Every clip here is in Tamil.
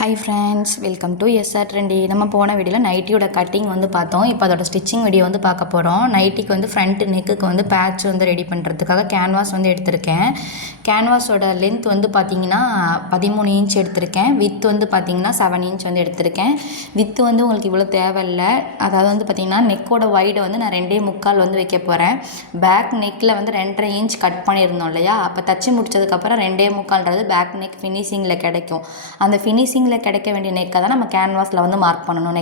Hi friends, welcome to SR Trendy. நம்ம போன வீடியோவில் நைட்டியோட கட்டிங் வந்து பார்த்தோம். இப்போ அதோட ஸ்டிச்சிங் வீடியோ வந்து பார்க்க போகிறோம். நைட்டிக்கு வந்து ஃப்ரண்ட் நெக்குக்கு வந்து பேட்ச் வந்து ரெடி பண்ணுறதுக்காக கேன்வாஸ் வந்து எடுத்திருக்கேன். கேன்வாஸோட லென்த் வந்து பார்த்திங்கன்னா 13 இன்ச் எடுத்திருக்கேன். வித் வந்து பார்த்திங்கன்னா 7 இன்ச் வந்து எடுத்திருக்கேன். வித்து வந்து உங்களுக்கு இவ்வளோ தேவையில்லை. அதாவது வந்து பார்த்திங்கன்னா நெக்கோட வைடை வந்து நான் 2.25 வந்து வைக்க போகிறேன். பேக் நெக்கில் வந்து 2.5 இன்ச் கட் பண்ணியிருந்தோம் இல்லையா, அப்போ தச்சு முடிச்சதுக்கப்புறம் 2.25ன்றது பேக் நெக் ஃபினிஷிங்கில் கிடைக்கும். அந்த ஃபினிஷிங்கில் கிடைக்க வேண்டிய நெக்கை தான் நம்ம கேன்வாஸில் வந்து மார்க் பண்ணணும்.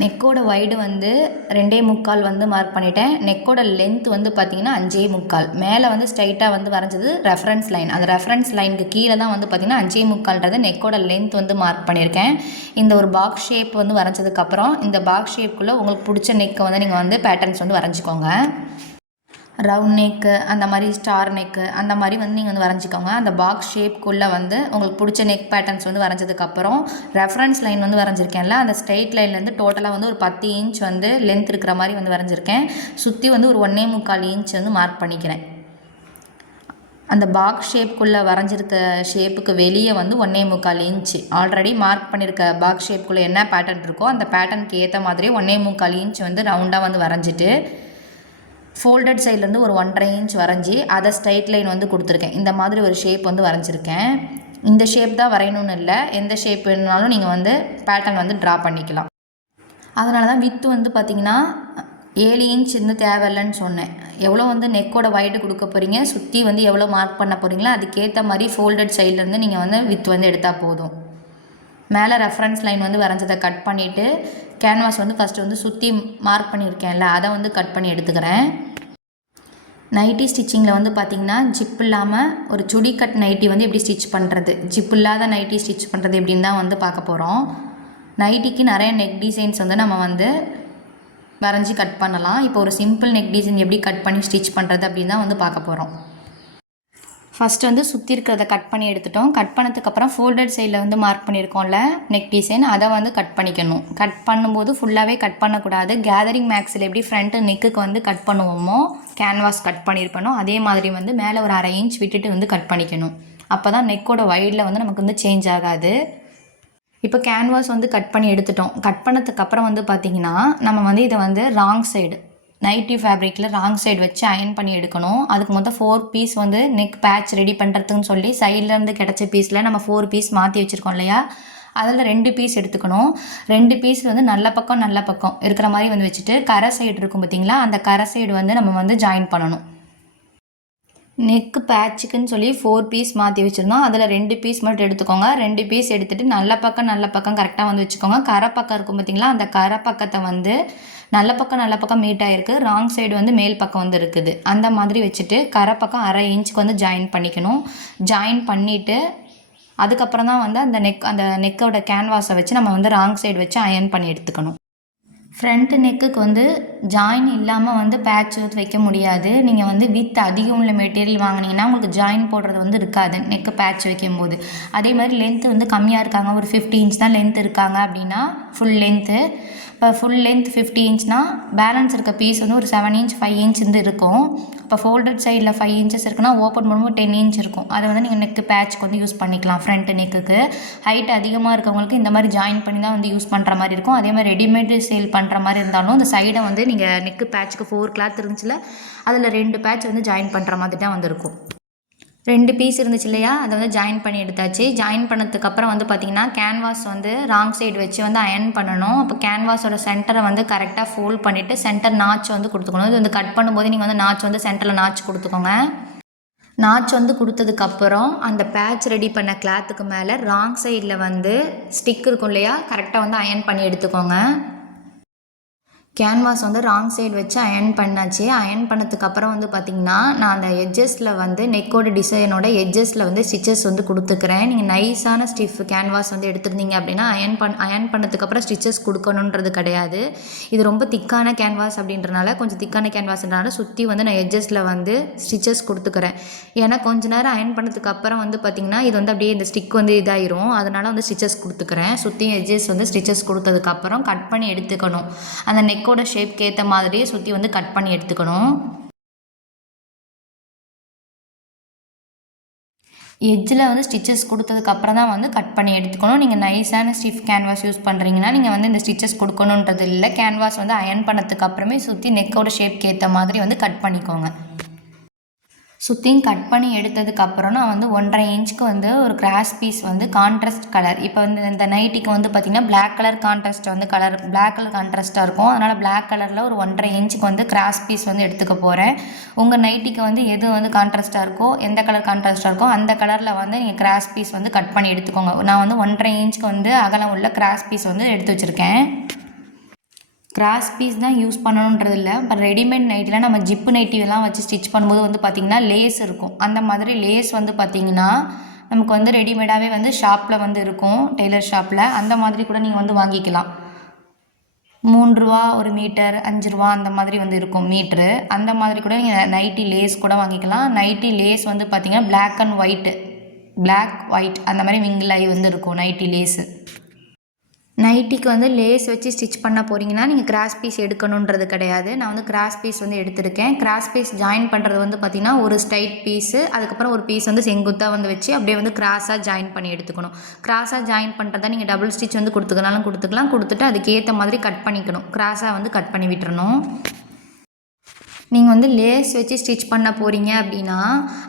நெக்கோட வைடு வந்து 2.25 வந்து மார்க் பண்ணிட்டேன். நெக்கோட லென்த் வந்து பார்த்திங்கன்னா 5.25. மேலே வந்து ஸ்ட்ரைட்டாக வந்து வரைஞ்சது ரெஃபரன்ஸ் லைன். அந்த ரெஃபரன்ஸ் லைனுக்கு கீழே தான் வந்து பார்த்திங்கன்னா 5.25ன்றது நெக்கோட லென்த் வந்து மார்க் பண்ணியிருக்கேன். இந்த ஒரு பாக்ஸ் ஷேப் வந்து வரைஞ்சதுக்கப்புறம் இந்த பாக்ஸ் ஷேப்புக்குள்ளே உங்களுக்கு பிடிச்ச நெக்கை வந்து நீங்கள் வந்து பேட்டர்ன்ஸ் வந்து வரைஞ்சிக்கோங்க. ரவுண்ட் நெக்கு, அந்த மாதிரி ஸ்டார் நெக்கு, அந்த மாதிரி வந்து நீங்கள் வந்து வரைஞ்சிக்கோங்க. அந்த பாக்ஸ் ஷேப்க்குள்ளே வந்து உங்களுக்கு பிடிச்ச நெக் பேட்டர்ன்ஸ் வந்து வரைஞ்சதுக்கப்புறம் ரெஃபரன்ஸ் லைன் வந்து வரைஞ்சிருக்கேன்ல, அந்த ஸ்ட்ரெயிட் லைன்லேருந்து டோட்டலாக வந்து ஒரு 10 இன்ச் வந்து லென்த் இருக்கிற மாதிரி வந்து வரைஞ்சிருக்கேன். சுற்றி வந்து ஒரு 1.25 இன்ச் வந்து மார்க் பண்ணிக்கிறேன். அந்த பாக்ஸ் ஷேப்புக்குள்ளே வரைஞ்சிருக்க ஷேப்புக்கு வெளியே வந்து 1.25 இன்ச்சு ஆல்ரெடி மார்க் பண்ணியிருக்க பாக்ஸ் ஷேப்புக்குள்ளே என்ன பேட்டர்ன் இருக்கோ அந்த பேட்டர்னுக்கு ஏற்ற மாதிரி 1.25 இன்ச் வந்து ரவுண்டாக வந்து வரைஞ்சிட்டு ஃபோல்டட் சைட்லேருந்து ஒரு 1.5 இன்ச் வரைஞ்சி அதை ஸ்ட்ரைட் லைன் வந்து கொடுத்துருக்கேன். இந்த மாதிரி ஒரு ஷேப் வந்து வரைஞ்சிருக்கேன். இந்த ஷேப் தான் வரையணும்னு இல்லை, எந்த ஷேப் வேணுனாலும் நீங்கள் வந்து பேட்டர்ன் வந்து ட்ரா பண்ணிக்கலாம். அதனால தான் வித்து வந்து பார்த்திங்கன்னா 7 இன்ச் வந்து தேவையில்லைன்னு சொன்னேன். எவ்வளோ வந்து நெக்கோட வைடு கொடுக்க போகிறீங்க, சுற்றி வந்து எவ்வளோ மார்க் பண்ண போகிறீங்களோ அதுக்கேற்ற மாதிரி ஃபோல்டட் சைட்லேருந்து நீங்கள் வந்து வித்து வந்து எடுத்தால் போதும். மேலே ரெஃபரன்ஸ் லைன் வந்து வரைஞ்சதை கட் பண்ணிவிட்டு கேன்வாஸ் வந்து ஃபஸ்ட்டு வந்து சுற்றி மார்க் பண்ணியிருக்கேன்ல அதை வந்து கட் பண்ணி எடுத்துக்கிறேன். நைட்டி ஸ்டிச்சிங்கில் வந்து பார்த்திங்கன்னா ஜிப் இல்லாமல் ஒரு சுடி கட் நைட்டி வந்து எப்படி ஸ்டிச் பண்ணுறது, ஜிப் இல்லாத நைட்டி ஸ்டிச் பண்ணுறது எப்படின்னு தான் வந்து பார்க்க போகிறோம். நைட்டிக்கு நிறைய நெக் டிசைன்ஸ் வந்து நம்ம வந்து வரைஞ்சி கட் பண்ணலாம். இப்போ ஒரு சிம்பிள் நெக் டிசைன் எப்படி கட் பண்ணி ஸ்டிச் பண்ணுறது அப்படின்னு தான் வந்து பார்க்க போகிறோம். ஃபஸ்ட்டு வந்து சுற்றி இருக்கிறத கட் பண்ணி எடுத்துட்டோம். கட் பண்ணதுக்கப்புறம் ஃபோல்டட் சைடில் வந்து மார்க் பண்ணியிருக்கோம்ல நெக் டிசைன், அதை வந்து கட் பண்ணிக்கணும். கட் பண்ணும்போது ஃபுல்லாகவே கட் பண்ணக்கூடாது. கேதரிங் மேக்ஸில் எப்படி ஃப்ரண்ட்டு நெக்குக்கு வந்து கட் பண்ணுவோமோ கேன்வாஸ் கட் பண்ணியிருப்பணும், அதே மாதிரி வந்து மேலே ஒரு 1/2 இன்ச் விட்டுட்டு வந்து கட் பண்ணிக்கணும். அப்போ தான் நெக்கோட வைடில் வந்து நமக்கு வந்து சேஞ்ச் ஆகாது. இப்போ கேன்வாஸ் வந்து கட் பண்ணி எடுத்துட்டோம். கட் பண்ணதுக்கப்புறம் வந்து பார்த்திங்கன்னா நம்ம வந்து இதை வந்து ராங் சைடு நைட்டி ஃபேப்ரிக்கில் ராங் சைடு வச்சு அயன் பண்ணி எடுக்கணும். அதுக்கு மொத்தம் 4 பீஸ் வந்து நெக் பேட்ச் ரெடி பண்ணுறதுன்னு சொல்லி சைட்லேருந்து கிடச்ச பீஸில் நம்ம 4 பீஸ் மாற்றி வச்சுருக்கோம் இல்லையா, அதில் 2 பீஸ் எடுத்துக்கணும். 2 பீஸ் வந்து நல்ல பக்கம் இருக்கிற மாதிரி வந்து வச்சுட்டு கரை சைடு இருக்கும் பார்த்திங்களா, அந்த கரை சைடு வந்து நம்ம வந்து ஜாயின் பண்ணணும். நெக்கு பேட்சுக்குன்னு சொல்லி 4 பீஸ் மாற்றி வச்சுருந்தோம். அதில் 2 பீஸ் மட்டும் எடுத்துக்கோங்க. 2 பீஸ் எடுத்துகிட்டு நல்ல பக்கம் கரெக்டாக வந்து வச்சுக்கோங்க. கரை பக்கம் இருக்கும் பார்த்திங்களா, அந்த கரை பக்கத்தை வந்து நல்ல பக்கம் மீட் ஆகிருக்கு, ராங் சைடு வந்து மேல் பக்கம் வந்து இருக்குது. அந்த மாதிரி வச்சுட்டு கரை பக்கம் 1/2 இன்ச்சுக்கு வந்து ஜாயின் பண்ணிக்கணும். ஜாயின் பண்ணிவிட்டு அதுக்கப்புறம் தான் வந்து அந்த நெக்கோட கேன்வாஸை வச்சு நம்ம வந்து ராங் சைடு வச்சு அயன் பண்ணி எடுத்துக்கணும். ஃப்ரண்ட் நெக்குக்கு வந்து ஜாயின் இல்லாமல் வந்து பேட்ச் வந்து வைக்க முடியாது. நீங்கள் வந்து வித் அதிகம் உள்ள மெட்டீரியல் வாங்கினீங்கன்னா உங்களுக்கு ஜாயின் போடுறது வந்து இருக்காது நெக்கு பேட்ச் வைக்கும்போது. அதே மாதிரி லென்த்து வந்து கம்மியாக இருக்காங்க, ஒரு 50 இன்ச் தான் லென்த் இருக்காங்க அப்படின்னா ஃபுல் லென்த்து. இப்போ ஃபுல் லென்த் 50 இன்ச்னால் பேலன்ஸ் இருக்க பீஸ் வந்து ஒரு 7 இன்ச் 5 இன்ச் வந்து இருக்கும். இப்போ ஃபோல்டட் சைடில் 5 இன்ச்சஸ் இருக்குன்னா ஓப்பன் பண்ணும்போது 10 இன்ச் இருக்கும். அதை வந்து நீங்கள் நெக்கு பேட்ச்க்கு வந்து யூஸ் பண்ணிக்கலாம். ஃப்ரண்ட் நெக்குக்கு ஹைட் அதிகமாக இருக்கவங்களுக்கு இந்த மாதிரி ஜாயின் பண்ணி தான் வந்து யூஸ் பண்ணுற மாதிரி இருக்கும். அதே மாதிரி ரெடிமேடு சேல் பண்ணுற மாதிரி இருந்தாலும் இந்த சைடை வந்து நீங்கள் நெக்கு பேட்ச்க்கு 4 கிளாத் இருந்துச்சுல, அதில் 2 பேட்ச் வந்து ஜாயின் பண்ணுற மாதிரி தான் வந்து இருக்கும். 2 பீஸ் இருந்துச்சு இல்லையா, அதை வந்து ஜாயின் பண்ணி எடுத்தாச்சு. ஜாயின் பண்ணதுக்கப்புறம் வந்து பார்த்திங்கன்னா கேன்வாஸ் வந்து ராங் சைடு வச்சு வந்து அயன் பண்ணணும். அப்போ கேன்வாஸோட சென்டரை வந்து கரெக்டாக ஃபோல்ட் பண்ணிவிட்டு சென்டர் நாச் வந்து கொடுத்துக்கணும். இது வந்து கட் பண்ணும்போது நீங்கள் வந்து நாச் வந்து சென்டரில் நாச் கொடுத்துக்கோங்க. நாச் வந்து கொடுத்ததுக்கப்புறம் அந்த பேட்ச் ரெடி பண்ண கிளாத்துக்கு மேலே ராங் சைடில் வந்து ஸ்டிக் இருக்கும் இல்லையா, கரெக்டாக வந்து அயன் பண்ணி எடுத்துக்கோங்க. கேன்வாஸ் வந்து ராங் சைடு வச்சு அயன் பண்ணாச்சு. அயன் பண்ணதுக்கப்புறம் வந்து பார்த்திங்கன்னா நான் அந்த எட்ஜஸில் வந்து நெக்கோட டிசைனோட எட்ஜஸில் வந்து ஸ்டிச்சஸ் வந்து கொடுத்துக்கிறேன். நீங்கள் நைஸான ஸ்டிஃப் கேன்வாஸ் வந்து எடுத்துருந்தீங்க அப்படின்னா அயன் பண்ணதுக்கப்புறம் ஸ்டிச்சஸ் கொடுக்கணுன்றது கிடையாது. இது ரொம்ப திக்கான கேன்வாஸ் அப்படின்றனால, கொஞ்சம் திக்கான கேன்வாஸ்ன்றனால சுற்றி வந்து நான் எட்ஜஸில் வந்து ஸ்டிச்சஸ் கொடுத்துக்கிறேன். ஏன்னா கொஞ்ச நேரம் அயன் பண்ணதுக்கப்புறம் வந்து பார்த்திங்கன்னா இது வந்து அப்படியே இந்த ஸ்டிக் வந்து இதாயிரும், அதனால் வந்து ஸ்டிச்சஸ் கொடுத்துக்கிறேன். சுற்றி எட்ஜஸ் வந்து ஸ்டிச்சஸ் கொடுத்ததுக்கப்புறம் கட் பண்ணி எடுத்துக்கணும். அந்த நெக்கோட ஷேப்க்கு ஏற்ற மாதிரியே சுற்றி வந்து கட் பண்ணி எடுத்துக்கணும். எட்ஜில் வந்து ஸ்டிச்சஸ் கொடுத்ததுக்கப்புறம் தான் வந்து கட் பண்ணி எடுத்துக்கணும். நீங்கள் நைஸான ஸ்டிஃப் கேன்வாஸ் யூஸ் பண்ணுறீங்கன்னா நீங்கள் வந்து இந்த ஸ்டிச்சஸ் கொடுக்கணுன்றது இல்லை. கேன்வாஸ் வந்து அயர்ன் பண்ணதுக்கு அப்புறமே சுற்றி நெக்கோட ஷேப்க்கு ஏற்ற மாதிரி வந்து கட் பண்ணிக்கோங்க. சுற்றியும் கட் பண்ணி எடுத்ததுக்கப்புறம் நான் வந்து 1.5 இன்ச்சுக்கு வந்து ஒரு கிராஸ் பீஸ் வந்து கான்ட்ராஸ்ட் கலர், இப்போ வந்து இந்த நைட்டிக்கு வந்து பார்த்திங்கன்னா பிளாக் கலர் கான்ட்ராஸ்ட் வந்து பிளாக் கலர் கான்ட்ராஸ்ட்டாக இருக்கும். அதனால் பிளாக் கலரில் ஒரு 1.5 இன்ச்சுக்கு வந்து கிராஸ் பீஸ் வந்து எடுத்துக்க போகிறேன். உங்கள் நைட்டிக்கு வந்து எது வந்து கான்ட்ராஸ்ட்டாக இருக்கோ, எந்த கலர் கான்ட்ராஸ்ட்டாக இருக்கோ அந்த கலரில் வந்து நீங்கள் கிராஸ் பீஸ் வந்து கட் பண்ணி எடுத்துக்கோங்க. நான் வந்து 1.5 இன்ச்சுக்கு வந்து அகலம் உள்ள கிராஸ் பீஸ் வந்து எடுத்து வச்சுருக்கேன். கிராஸ் பீஸ் தான் யூஸ் பண்ணணுன்றது இல்லை. இப்போ ரெடிமேட் நைட்டியில் நம்ம ஜிப்பு நைட்டிலாம் வச்சு ஸ்டிச் பண்ணும்போது வந்து பார்த்திங்கன்னா லேஸ் இருக்கும். அந்த மாதிரி லேஸ் வந்து பார்த்திங்கன்னா நமக்கு வந்து ரெடிமேடாகவே வந்து ஷாப்பில் வந்து இருக்கும், டெய்லர் ஷாப்பில். அந்த மாதிரி கூட நீங்கள் வந்து வாங்கிக்கலாம். 3 ரூபா ஒரு மீட்டர், 5 ரூபா அந்த மாதிரி வந்து இருக்கும் மீட்ரு. அந்த மாதிரி கூட நீங்கள் நைட்டி லேஸ் கூட வாங்கிக்கலாம். நைட்டி லேஸ் வந்து பார்த்திங்கன்னா பிளாக் அண்ட் ஒயிட் அந்த மாதிரி மிங்கிளாகி வந்து இருக்கும் நைட்டி லேஸு. நைட்டிக்கு வந்து லேஸ் வச்சு ஸ்டிச் பண்ண போகிறீங்கன்னா நீங்கள் கிராஸ் பீஸ் எடுக்கணுன்றது கிடையாது. நான் வந்து கிராஸ் பீஸ் வந்து எடுத்திருக்கேன். கிராஸ் பீஸ் ஜாயின் பண்ணுறது வந்து பார்த்திங்கன்னா ஒரு ஸ்ட்ரைட் பீஸு, அதுக்கப்புறம் ஒரு பீஸ் வந்து செங்குத்தாக வந்து வச்சு அப்படியே வந்து கிராஸாக ஜாயின் பண்ணி எடுத்துக்கணும். கிராஸாக ஜாயின் பண்ணுறதா நீங்கள் டபுள் ஸ்டிச் வந்து கொடுத்துக்கலாம். கொடுத்துட்டு அதுக்கேற்ற மாதிரி கட் பண்ணிக்கணும். கிராஸாக வந்து கட் பண்ணி விட்டுறணும். நீங்கள் வந்து லேஸ் வச்சு ஸ்டிச் பண்ண போகிறீங்க அப்படின்னா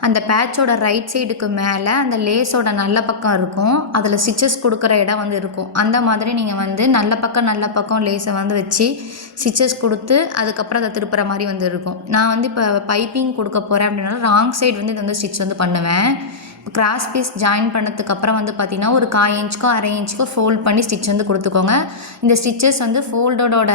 அந்த பேட்சோட ரைட் சைடுக்கு மேலே அந்த லேஸோட நல்ல பக்கம் இருக்கும், அதில் ஸ்டிச்சஸ் கொடுக்குற இடம் வந்து இருக்கும். அந்த மாதிரி நீங்கள் வந்து நல்ல பக்கம் லேஸை வந்து வச்சு ஸ்டிச்சஸ் கொடுத்து அதுக்கப்புறம் அதை திருப்புற மாதிரி வந்து இருக்கும். நான் வந்து இப்போ பைப்பிங் கொடுக்க போகிறேன் அப்படின்னா ராங் சைடு வந்து இதை வந்து ஸ்டிச் வந்து பண்ணுவேன். இப்போ கிராஸ் பீஸ் ஜாயின் பண்ணதுக்கப்புறம் வந்து பார்த்திங்கன்னா ஒரு 1/4 இன்ச்சுக்கோ 1/2 இன்ச்சுக்கோ ஃபோல்ட் பண்ணி ஸ்டிச் வந்து கொடுத்துக்கோங்க. இந்த ஸ்டிச்சஸ் வந்து ஃபோல்டோட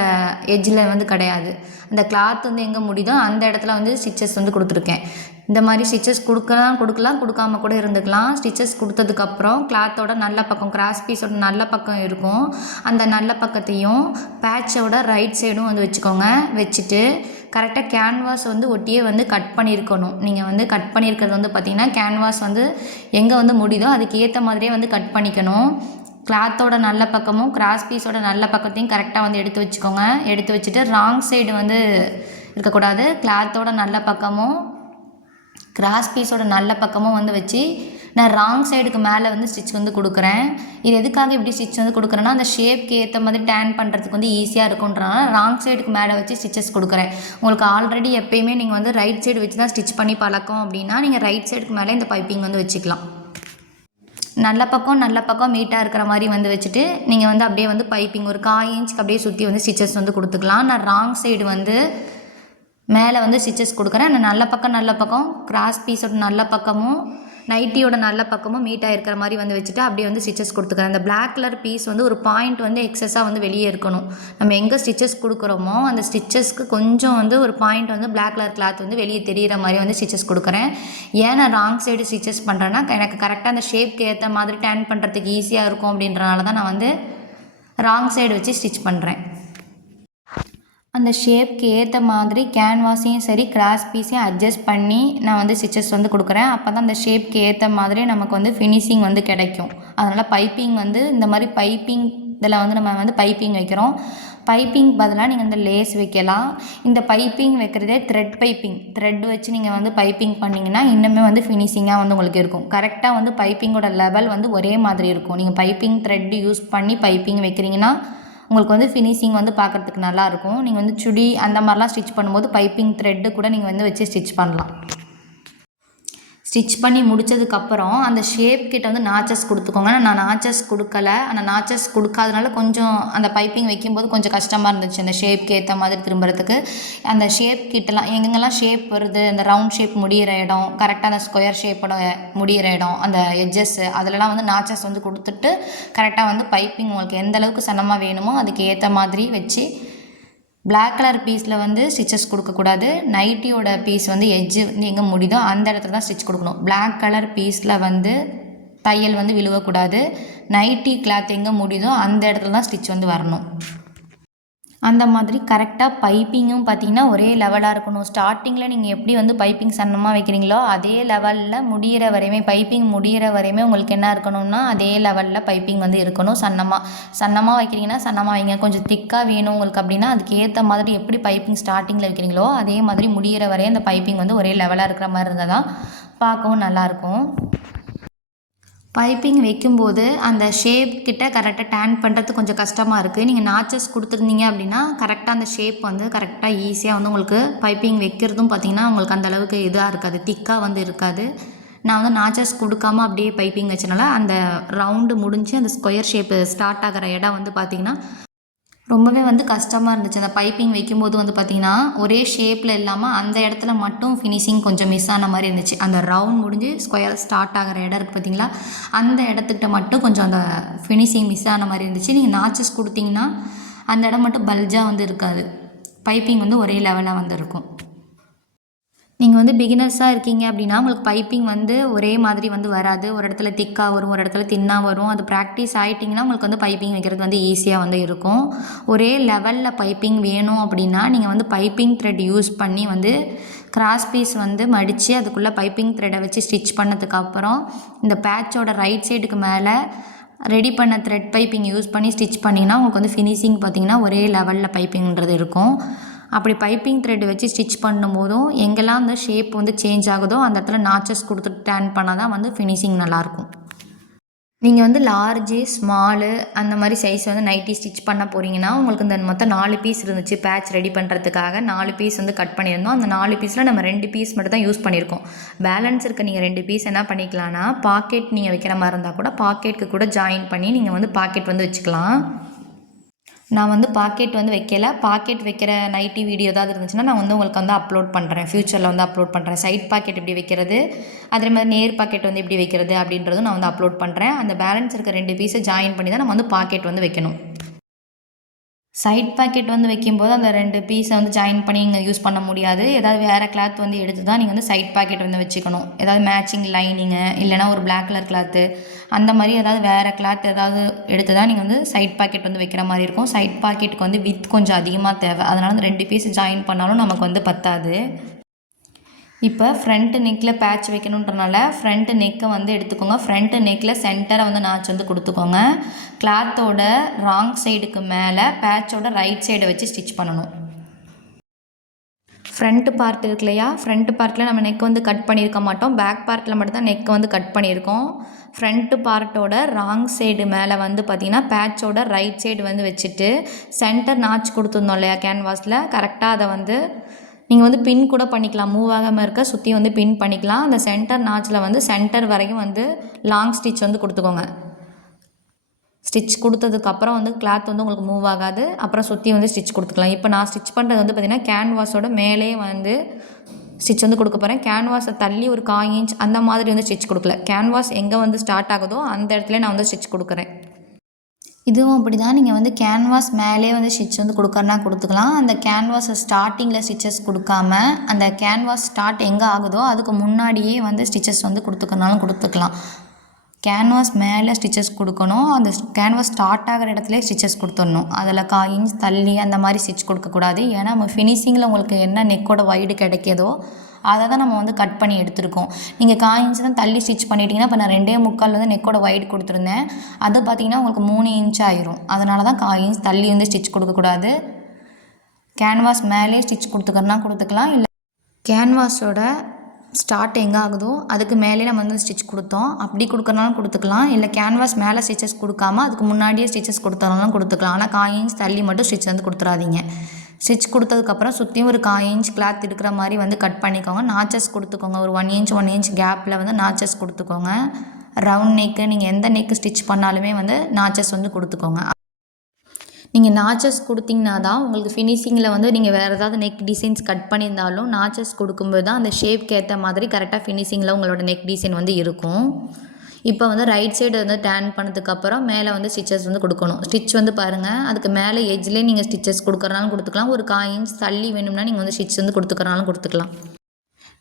எட்ஜில் வந்து கிடையாது, அந்த கிளாத் வந்து எங்கே முடியுதோ அந்த இடத்துல வந்து ஸ்டிச்சஸ் வந்து கொடுத்துருக்கேன். இந்த மாதிரி ஸ்டிச்சஸ் கொடுக்காம கூட இருந்துக்கலாம். ஸ்டிச்சஸ் கொடுத்ததுக்கப்புறம் கிளாத்தோட நல்ல பக்கம், கிராஸ் பீஸோட நல்ல பக்கம் இருக்கும், அந்த நல்ல பக்கத்தையும் பேட்சோட ரைட் சைடும் வந்து வச்சுக்கோங்க. வச்சுட்டு கரெக்டாக கேன்வாஸ் வந்து ஒட்டியே வந்து கட் பண்ணியிருக்கணும். நீங்கள் வந்து கட் பண்ணியிருக்கிறது வந்து பார்த்திங்கன்னா கேன்வாஸ் வந்து எங்கே வந்து முடியுதோ அதுக்கு ஏற்ற மாதிரியே வந்து கட் பண்ணிக்கணும். கிளாத்தோட நல்ல பக்கமும் கிராஸ் பீஸோட நல்ல பக்கத்தையும் கரெக்டாக வந்து எடுத்து வச்சுக்கோங்க. எடுத்து வச்சுட்டு ராங் சைடு வந்து இருக்கக்கூடாது. கிளாத்தோட நல்ல பக்கமும் கிராஸ் பீஸோட நல்ல பக்கமும் வந்து வச்சு நான் ராங் சைடுக்கு மேலே வந்து ஸ்டிச் வந்து கொடுக்குறேன். இது எதுக்காக இப்படி ஸ்டிச் வந்து கொடுக்குறேன்னா அந்த ஷேப்க்கு ஏற்ற மாதிரி டேன் பண்ணுறதுக்கு வந்து ஈஸியாக இருக்குன்றனால ராங் சைடுக்கு மேலே வச்சு ஸ்டிச்சஸ் கொடுக்குறேன். உங்களுக்கு ஆல்ரெடி எப்பயுமே நீங்கள் வந்து ரைட் சைடு வச்சு தான் ஸ்டிச் பண்ணி பழக்கம் அப்படின்னா நீங்கள் ரைட் சைடுக்கு மேலே இந்த பைப்பிங் வந்து வச்சுக்கலாம். நல்ல பக்கம் மீட்டாக இருக்கிற மாதிரி வந்து வச்சுட்டு நீங்கள் வந்து அப்படியே வந்து பைப்பிங் ஒரு 1/4 இன்ச்சுக்கு அப்படியே சுற்றி வந்து ஸ்டிச்சஸ் வந்து கொடுத்துக்கலாம். நான் ராங் சைடு வந்து மேலே வந்து ஸ்டிச்சஸ் கொடுக்குறேன். நான் நல்ல பக்கம் கிராஸ் பீஸோட நல்ல பக்கமும் நைட்டியோட நல்ல பக்கமும் மீட்டாக இருக்கிற மாதிரி வந்து வச்சுட்டு அப்படியே வந்து ஸ்டிச்சஸ் கொடுத்துக்கிறேன். அந்த பிளாக் கலர் பீஸ் வந்து ஒரு பாயிண்ட் வந்து எக்ஸஸாக வந்து வெளியே இருக்கணும். நம்ம எங்கே ஸ்டிச்சஸ் கொடுக்குறோமோ அந்த ஸ்டிச்சஸ்க்கு கொஞ்சம் வந்து ஒரு பாயிண்ட் வந்து பிளாக் கலர் கிளாத் வந்து வெளியே தெரிகிற மாதிரி வந்து ஸ்டிச்சஸ் கொடுக்குறேன். ஏன் நான் ராங் சைடு ஸ்டிச்சஸ் பண்ணுறேன்னா எனக்கு கரெக்டாக அந்த ஷேப்க்கு ஏற்ற மாதிரி டேன் பண்ணுறதுக்கு ஈஸியாக இருக்கும் அப்படின்றனால தான் நான் வந்து ராங் சைடு வச்சு ஸ்டிச் பண்ணுறேன். அந்த ஷேப்க்கு ஏற்ற மாதிரி கேன்வாஸையும் சரி கிராஸ் பீஸையும் அட்ஜஸ்ட் பண்ணி நான் வந்து ஸ்டிச்சஸ் வந்து கொடுக்குறேன். அப்போ தான் அந்த ஷேப்க்கு ஏற்ற மாதிரி நமக்கு வந்து ஃபினிஷிங் வந்து கிடைக்கும். அதனால் பைப்பிங் வந்து இந்த மாதிரி பைப்பிங் இதில் வந்து நம்ம வந்து பைப்பிங் வைக்கிறோம். பைப்பிங் பதிலாக நீங்கள் இந்த லேஸ் வைக்கலாம். இந்த பைப்பிங் வைக்கிறதே த்ரெட் வச்சு நீங்கள் வந்து பைப்பிங் பண்ணிங்கன்னா இன்னுமே வந்து ஃபினிஷிங்காக வந்து உங்களுக்கு இருக்கும். கரெக்டாக வந்து பைப்பிங்கோட லெவல் வந்து ஒரே மாதிரி இருக்கும். நீங்கள் பைப்பிங் த்ரெட் யூஸ் பண்ணி பைப்பிங் வைக்கிறீங்கன்னா உங்களுக்கு வந்து ஃபினிஷிங் வந்து பார்க்குறதுக்கு நல்லாயிருக்கும். நீங்கள் வந்து சுடி அந்த மாதிரிலாம் ஸ்டிச் பண்ணும்போது பைப்பிங் த்ரெட்டு கூட நீங்கள் வந்து வச்சு ஸ்டிச் பண்ணலாம். ஸ்டிச் பண்ணி முடித்ததுக்கப்புறம் அந்த ஷேப் கிட்ட வந்து நாச்சஸ் கொடுத்துக்கோங்க. நான் நாச்சஸ் கொடுக்கல, அந்த நாச்சஸ் கொடுக்காதனால கொஞ்சம் அந்த பைப்பிங் வைக்கும்போது கொஞ்சம் கஷ்டமாக இருந்துச்சு அந்த ஷேப்க்கு ஏற்ற மாதிரி திரும்புறதுக்கு. அந்த ஷேப் கிட்டலாம் எங்கெங்கெல்லாம் ஷேப் வருது, அந்த ரவுண்ட் ஷேப் முடிகிற இடம், கரெக்டாக அந்த ஸ்கொயர் ஷேப்போட முடிகிற இடம், அந்த எட்ஜஸ்ஸு அதிலலாம் வந்து நாச்சஸ் வந்து கொடுத்துட்டு கரெக்டாக வந்து பைப்பிங் உங்களுக்கு எந்த அளவுக்கு சன்னமாக வேணுமோ அதுக்கு ஏற்ற மாதிரி வச்சு பிளாக் கலர் பீஸில் வந்து ஸ்டிச்சஸ் கொடுக்கக்கூடாது. நைட்டியோட பீஸ் வந்து எட்ஜு வந்து எங்கே முடியுதோ அந்த இடத்துல தான் ஸ்டிச் கொடுக்கணும். பிளாக் கலர் பீஸில் வந்து தையல் வந்து விழுவக்கூடாது. நைட்டி கிளாத் எங்கே முடியுதோ அந்த இடத்துல தான் ஸ்டிச் வந்து வரணும். அந்த மாதிரி கரெக்டாக பைப்பிங்கும் பார்த்திங்கன்னா ஒரே லெவலாக இருக்கணும். ஸ்டார்டிங்கில் நீங்கள் எப்படி வந்து பைப்பிங் சன்னமாக வைக்கிறீங்களோ அதே லெவலில் பைப்பிங் முடிகிற வரையுமே உங்களுக்கு என்ன இருக்கணும்னா அதே லெவலில் பைப்பிங் வந்து இருக்கணும். சன்னமாக வைக்கிறீங்கன்னா சன்னமாக வைங்க. கொஞ்சம் திக்காக வேணும் உங்களுக்கு அப்படின்னா அதுக்கு ஏற்ற மாதிரி எப்படி பைப்பிங் ஸ்டார்டிங்கில் வைக்கிறீங்களோ அதே மாதிரி முடிகிற வரையும் அந்த பைப்பிங் வந்து ஒரே லெவலாக இருக்கிற மாதிரி இருந்தால் தான் பார்க்கவும் நல்லாயிருக்கும். பைப்பிங் வைக்கும்போது அந்த ஷேப் கிட்ட கரெக்டாக டேன் பண்ணுறது கொஞ்சம் கஷ்டமாக இருக்குது. நீங்கள் நாச்சஸ் கொடுத்துருந்தீங்க அப்படின்னா கரெக்டாக அந்த ஷேப் வந்து கரெக்டாக ஈஸியாக வந்து உங்களுக்கு பைப்பிங் வைக்கிறதும் பார்த்திங்கன்னா உங்களுக்கு அந்தளவுக்கு இதாக இருக்காது, திக்காக வந்து இருக்காது. நான் வந்து நாச்சஸ் கொடுக்காம அப்படியே பைப்பிங் வச்சனால அந்த ரவுண்டு முடிஞ்சு அந்த ஸ்கொயர் ஷேப்பு ஸ்டார்ட் ஆகிற இடம் வந்து பார்த்திங்கன்னா ரொம்பவே வந்து கஷ்டமாக இருந்துச்சு. அந்த பைப்பிங் வைக்கும்போது வந்து பார்த்திங்கன்னா ஒரே ஷேப்பில் இல்லாமல் அந்த இடத்துல மட்டும் ஃபினிஷிங் கொஞ்சம் மிஸ் ஆன மாதிரி இருந்துச்சு. அந்த ரவுண்ட் முடிஞ்சு ஸ்கொயர் ஸ்டார்ட் ஆகிற இடம் இருக்குது பார்த்திங்களா, அந்த இடத்துக்கிட்ட மட்டும் கொஞ்சம் அந்த ஃபினிஷிங் மிஸ் ஆன மாதிரி இருந்துச்சு. நீங்கள் நாச்சஸ் கொடுத்தீங்கன்னா அந்த இடம் மட்டும் பல்ஜாக வந்து இருக்காது, பைப்பிங் வந்து ஒரே லெவலாக வந்து இருக்கும். நீங்கள் வந்து பிகினர்ஸாக இருக்கீங்க அப்படின்னா உங்களுக்கு பைப்பிங் வந்து ஒரே மாதிரி வந்து வராது. ஒரு இடத்துல திக்காக வரும், ஒரு இடத்துல தின்னாக வரும். அது ப்ராக்டிஸ் ஆகிட்டிங்கன்னா உங்களுக்கு வந்து பைப்பிங் வைக்கிறது வந்து ஈஸியாக வந்து இருக்கும். ஒரே லெவலில் பைப்பிங் வேணும் அப்படின்னா நீங்கள் வந்து பைப்பிங் த்ரெட் யூஸ் பண்ணி வந்து கிராஸ் பீஸ் வந்து மடித்து அதுக்குள்ளே பைப்பிங் த்ரெட்டை வச்சு ஸ்டிச் பண்ணதுக்கப்புறம் இந்த பேட்சோட ரைட் சைடுக்கு மேலே ரெடி பண்ண த்ரெட் பைப்பிங் யூஸ் பண்ணி ஸ்டிச் பண்ணிங்கன்னா உங்களுக்கு வந்து ஃபினிஷிங் பார்த்திங்கன்னா ஒரே லெவலில் பைப்பிங்கிறது இருக்கும். அப்படி பைப்பிங் த்ரெட் வச்சு ஸ்டிச் பண்ணும்போதும் எங்கெல்லாம் அந்த ஷேப் வந்து சேஞ்ச் ஆகுதோ அந்த இடத்துல நாச்சஸ் கொடுத்துட்டு டேன் பண்ணால் தான் வந்து ஃபினிஷிங் நல்லாயிருக்கும். நீங்கள் வந்து லார்ஜு, ஸ்மாலு அந்த மாதிரி சைஸ் வந்து நைட்டி ஸ்டிச் பண்ண போகிறீங்கன்னா உங்களுக்கு இந்த மொத்தம் 4 பீஸ் இருந்துச்சு. பேட்ச் ரெடி பண்ணுறதுக்காக 4 பீஸ் வந்து கட் பண்ணியிருந்தோம். அந்த 4 பீஸில் நம்ம 2 பீஸ் மட்டும் தான் யூஸ் பண்ணியிருக்கோம். பேலன்ஸ் இருக்க நீங்கள் 2 பீஸ் என்ன பண்ணிக்கலாம்னா பாக்கெட் நீங்கள் வைக்கிற மாதிரி இருந்தால் கூட பாக்கெட்டுக்கு கூட ஜாயின் பண்ணி நீங்கள் வந்து பாக்கெட் வந்து வச்சுக்கலாம். நான் வந்து பாக்கெட் வந்து வைக்கல. பாக்கெட் வைக்கிற நைட்டி வீடியோ ஏதாவது இருந்துச்சுன்னா நான் வந்து உங்களுக்கு வந்து அப்லோட் பண்ணுறேன், ஃப்யூச்சரில் வந்து அப்லோட் பண்ணுறேன். சைட் பாக்கெட் எப்படி வைக்கிறது, அதே மாதிரி நேர் பாக்கெட் வந்து எப்படி வைக்கிறது அப்படின்றதும் நான் வந்து அப்லோட் பண்ணுறேன். அந்த பேலன்ஸ் இருக்க 2 பீஸை ஜாயின் பண்ணி தான் நம்ம வந்து பாக்கெட் வந்து வைக்கணும். சைட் பாக்கெட் வந்து வைக்கும்போது அந்த 2 பீஸை வந்து ஜாயின் பண்ணி இங்கே யூஸ் பண்ண முடியாது. ஏதாவது வேறு கிளாத் வந்து எடுத்து தான் நீங்கள் வந்து சைட் பாக்கெட் வந்து வச்சுக்கணும். ஏதாவது மேட்சிங் லைனிங்கு இல்லைனா ஒரு பிளாக் கலர் கிளாத்து அந்த மாதிரி ஏதாவது வேறு கிளாத் ஏதாவது எடுத்து தான் நீங்கள் வந்து சைட் பாக்கெட் வந்து வைக்கிற மாதிரி இருக்கும். சைட் பாக்கெட்டுக்கு வந்து வித் கொஞ்சம் அதிகமாக தேவை, அதனால் அந்த 2 பீஸ் ஜாயின் பண்ணாலும் நமக்கு வந்து பத்தாது. இப்போ ஃப்ரண்ட்டு நெக்கில் பேட்ச் வைக்கணுன்றனால ஃப்ரண்ட்டு நெக்கை வந்து எடுத்துக்கோங்க. ஃப்ரண்ட்டு நெக்கில் சென்டரை வந்து நாச்சு வந்து கொடுத்துக்கோங்க. கிளாத்தோட ராங் சைடுக்கு மேலே பேட்சோட ரைட் சைடை வச்சு ஸ்டிச் பண்ணணும். ஃப்ரண்ட்டு பார்ட் இருக்கு இல்லையா, ஃப்ரண்ட்டு பார்ட்டில் நம்ம நெக் வந்து கட் பண்ணியிருக்க மாட்டோம். பேக் பார்ட்டில் மட்டும்தான் நெக் வந்து கட் பண்ணியிருக்கோம். ஃப்ரண்ட்டு பார்ட்டோட ராங் சைடு மேலே வந்து பார்த்திங்கன்னா பேட்சோட ரைட் சைடு வந்து வச்சுட்டு சென்டர் நாச்சு கொடுத்துருந்தோம் இல்லையா கேன்வாஸில், கரெக்டாக அதை வந்து நீங்கள் வந்து பின் கூட பண்ணிக்கலாம். மூவ் ஆகாமல் இருக்க சுற்றி வந்து பின் பண்ணிக்கலாம். அந்த சென்டர் நாச்சில் வந்து சென்டர் வரைக்கும் வந்து லாங் ஸ்டிச் வந்து கொடுத்துக்கோங்க. ஸ்டிச் கொடுத்ததுக்கப்புறம் வந்து கிளாத் வந்து உங்களுக்கு மூவ் ஆகாது. அப்புறம் சுற்றி வந்து ஸ்டிச் கொடுத்துக்கலாம். இப்போ நான் ஸ்டிச் பண்ணுறது வந்து பார்த்திங்கன்னா கேன்வாஸோட மேலே வந்து ஸ்டிச் வந்து கொடுக்க போகிறேன். கேன்வாஸை தள்ளி ஒரு 1/4 இன்ச் அந்த மாதிரி வந்து ஸ்டிச் கொடுக்கல. கேன்வாஸ் எங்கே வந்து ஸ்டார்ட் ஆகுதோ அந்த இடத்துல நான் வந்து ஸ்டிச் கொடுக்குறேன். இதுவும் அப்படி தான். நீங்கள் வந்து கேன்வாஸ் மேலே வந்து ஸ்டிச் வந்து கொடுக்கறனா கொடுத்துக்கலாம். அந்த கேன்வாஸை ஸ்டார்டிங்கில் ஸ்டிச்சஸ் கொடுக்காம அந்த கேன்வாஸ் ஸ்டார்ட் எங்கே ஆகுதோ அதுக்கு முன்னாடியே வந்து ஸ்டிச்சஸ் வந்து கொடுத்துக்கறனாலும் கொடுத்துக்கலாம். கேன்வாஸ் மேலே ஸ்டிச்சஸ் கொடுக்கணும். அந்த கேன்வாஸ் ஸ்டார்ட் ஆகிற இடத்துல ஸ்டிச்சஸ் கொடுத்துடணும். அதில் 1/4 இன்ச் தள்ளி அந்த மாதிரி ஸ்டிச் கொடுக்கக்கூடாது. ஏன்னா நம்ம ஃபினிஷிங்கில் உங்களுக்கு என்ன நெக்கோட வைடு கிடைக்கிதோ அதை தான் நம்ம வந்து கட் பண்ணி எடுத்துருக்கோம். நீங்கள் 1/4 இன்ச் தான் தள்ளி ஸ்டிச் பண்ணிட்டீங்கன்னா இப்போ நான் 2.75 வந்து நெக்கோட வைடு கொடுத்துருந்தேன். அது பார்த்திங்கன்னா உங்களுக்கு 3 இன்ச் ஆயிரும். அதனால தான் 1/4 இன்ச் தள்ளி வந்து ஸ்டிச் கொடுக்கக்கூடாது. கேன்வாஸ் மேலே ஸ்டிச் கொடுத்துக்கறனா கொடுத்துக்கலாம். இல்லை கேன்வாஸோட ஸ்டார்ட் எங்கே ஆகுதோ அதுக்கு மேலே நம்ம வந்து ஸ்டிச் கொடுத்தோம் அப்படி கொடுக்கறனாலும் கொடுத்துக்கலாம். இல்லை கேன்வாஸ் மேலே ஸ்டிச்சஸ் கொடுக்காம அதுக்கு முன்னாடியே ஸ்டிச்சஸ் கொடுத்தனாலும் கொடுத்துக்கலாம். ஆனால் 1/4 இன்ச் தள்ளி மட்டும் ஸ்டிச் வந்து கொடுத்துறாதீங்க. ஸ்டிச் கொடுத்ததுக்கப்புறம் சுற்றியும் ஒரு 1/4 இன்ச் கிளாத் இருக்கிற மாதிரி வந்து கட் பண்ணிக்கோங்க. நாச்சஸ் கொடுத்துக்கோங்க. ஒரு 1 இன்ச் கேப்பில் வந்து நாச்சஸ் கொடுத்துக்கோங்க. ரவுண்ட் நெக்கு நீங்கள் எந்த நெக்கு ஸ்டிச் பண்ணாலுமே வந்து நாச்சஸ் வந்து கொடுத்துக்கோங்க. நீங்கள் நாச்சஸ் கொடுத்தீங்கன்னா தான் உங்களுக்கு ஃபினிஷிங்கில் வந்து நீங்கள் வேறு ஏதாவது நெக் டிசைன்ஸ் கட் பண்ணியிருந்தாலும் நாச்சஸ் கொடுக்கும்போது தான் அந்த ஷேப்க்கு ஏற்ற மாதிரி கரெக்டாக ஃபினிஷிங்கில் உங்களோட நெக் டிசைன் வந்து இருக்கும். இப்போ வந்து ரைட் சைடு வந்து டேன் பண்ணதுக்கப்புறம் மேலே வந்து ஸ்டிச்சஸ் வந்து கொடுக்கணும். ஸ்டிச் வந்து பாருங்கள், அதுக்கு மேலே எட்ஜ்லேயே நீங்கள் ஸ்டிச்சஸ் கொடுக்குறனாலும் கொடுத்துக்கலாம். ஒரு 1/4 இன்ச் தள்ளி வேணும்னா நீங்கள் வந்து ஸ்டிச் வந்து கொடுத்துக்கறனாலும் கொடுத்துக்கலாம்.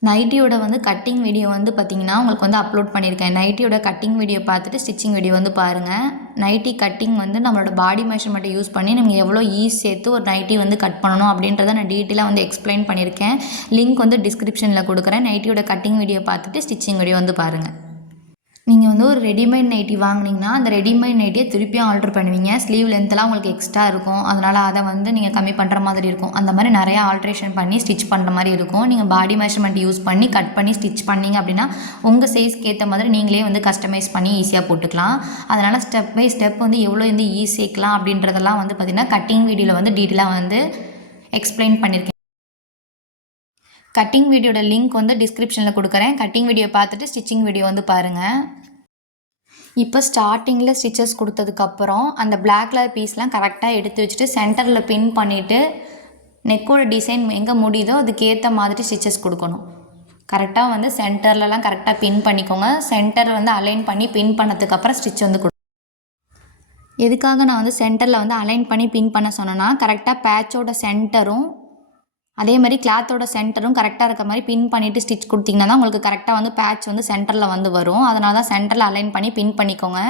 நைட்டியோட வந்து கட்டிங் வீடியோ வந்து பார்த்திங்கன்னா உங்களுக்கு வந்து அப்லோட் பண்ணியிருக்கேன். நைட்டியோட கட்டிங் வீடியோ பார்த்துட்டு ஸ்டிச்சிங் வீடியோ வந்து பாருங்கள். நைட்டி கட்டிங் வந்து நம்மளோட பாடி மெஷர்மெண்ட்டை யூஸ் பண்ணி நீங்கள் எவ்வளோ ஈஸ் சேர்த்து ஒரு நைட்டி வந்து கட் பண்ணணும் அப்படின்றத நான் டீட்டெயிலாக வந்து எக்ஸ்பிளைன் பண்ணியிருக்கேன். லிங்க் வந்து டிஸ்கிரிப்ஷனில் கொடுக்குறேன். நைட்டியோட கட்டிங் வீடியோ பார்த்துட்டு ஸ்டிச்சிங் வீடியோ வந்து பாருங்கள். நீங்கள் வந்து ஒரு ரெடிமேட் நைட்டி வாங்கினீங்கன்னா அந்த ரெடிமேட் நைட்டியை திருப்பியும் ஆல்ட்ரு பண்ணுவீங்க. ஸ்லீவ் லென்த்லாம் உங்களுக்கு எக்ஸ்ட்ரா இருக்கும். அதனால் அதை வந்து நீங்கள் கம்மி பண்ணுற மாதிரி இருக்கும். அந்த மாதிரி நிறையா ஆல்ட்ரேஷன் பண்ணி ஸ்டிச் பண்ணுற மாதிரி இருக்கும். நீங்கள் பாடி மெஷர்மெண்ட் யூஸ் பண்ணி கட் பண்ணி ஸ்டிச் பண்ணிங்க அப்படின்னா உங்கள் சைஸ்க்கு ஏற்ற மாதிரி நீங்களே வந்து கஸ்டமைஸ் பண்ணி ஈஸியாக போட்டுக்கலாம். அதனால் ஸ்டெப் பை ஸ்டெப் வந்து எவ்வளோ வந்து ஈஸிக்கலாம் அப்படின்றதெல்லாம் வந்து பார்த்திங்கன்னா கட்டிங் வீடியோவில் வந்து டீட்டெயிலாக வந்து எக்ஸ்பிளைன் பண்ணியிருக்கேன். கட்டிங் வீடியோட லிங்க் வந்து டிஸ்கிரிப்ஷனில் கொடுக்குறேன். கட்டிங் வீடியோ பார்த்துட்டு ஸ்டிச்சிங் வீடியோ வந்து பாருங்கள். இப்போ ஸ்டார்டிங்கில் ஸ்டிச்சஸ் கொடுத்ததுக்கப்புறம் அந்த பிளாக் கலர் பீஸ்லாம் கரெக்டாக எடுத்து வச்சுட்டு சென்டரில் பின் பண்ணிவிட்டு நெக்கோட டிசைன் எங்கே முடியுதோ அதுக்கேற்ற மாதிரி ஸ்டிச்சஸ் கொடுக்கணும். கரெக்டாக வந்து சென்டர்லலாம் கரெக்டாக பின் பண்ணிக்கோங்க. சென்டர் வந்து அலைன் பண்ணி பின் பண்ணதுக்கப்புறம் ஸ்டிச் வந்து எதுக்காக நான் வந்து சென்டரில் வந்து அலைன் பண்ணி பின் பண்ண சொன்னேன்னா கரெக்டாக பேட்சோட சென்டரும் அதே மாதிரி கிளாத்தோட சென்டரும் கரெக்டாக இருக்க மாதிரி பின் பண்ணிவிட்டு ஸ்டிச் கொடுத்தீங்கன்னா தான் உங்களுக்கு கரெக்டாக வந்து பேட்ச் வந்து சென்டரில் வந்து வரும். அதனால தான் சென்டரில் அலைன் பண்ணி பின் பண்ணிக்கோங்க.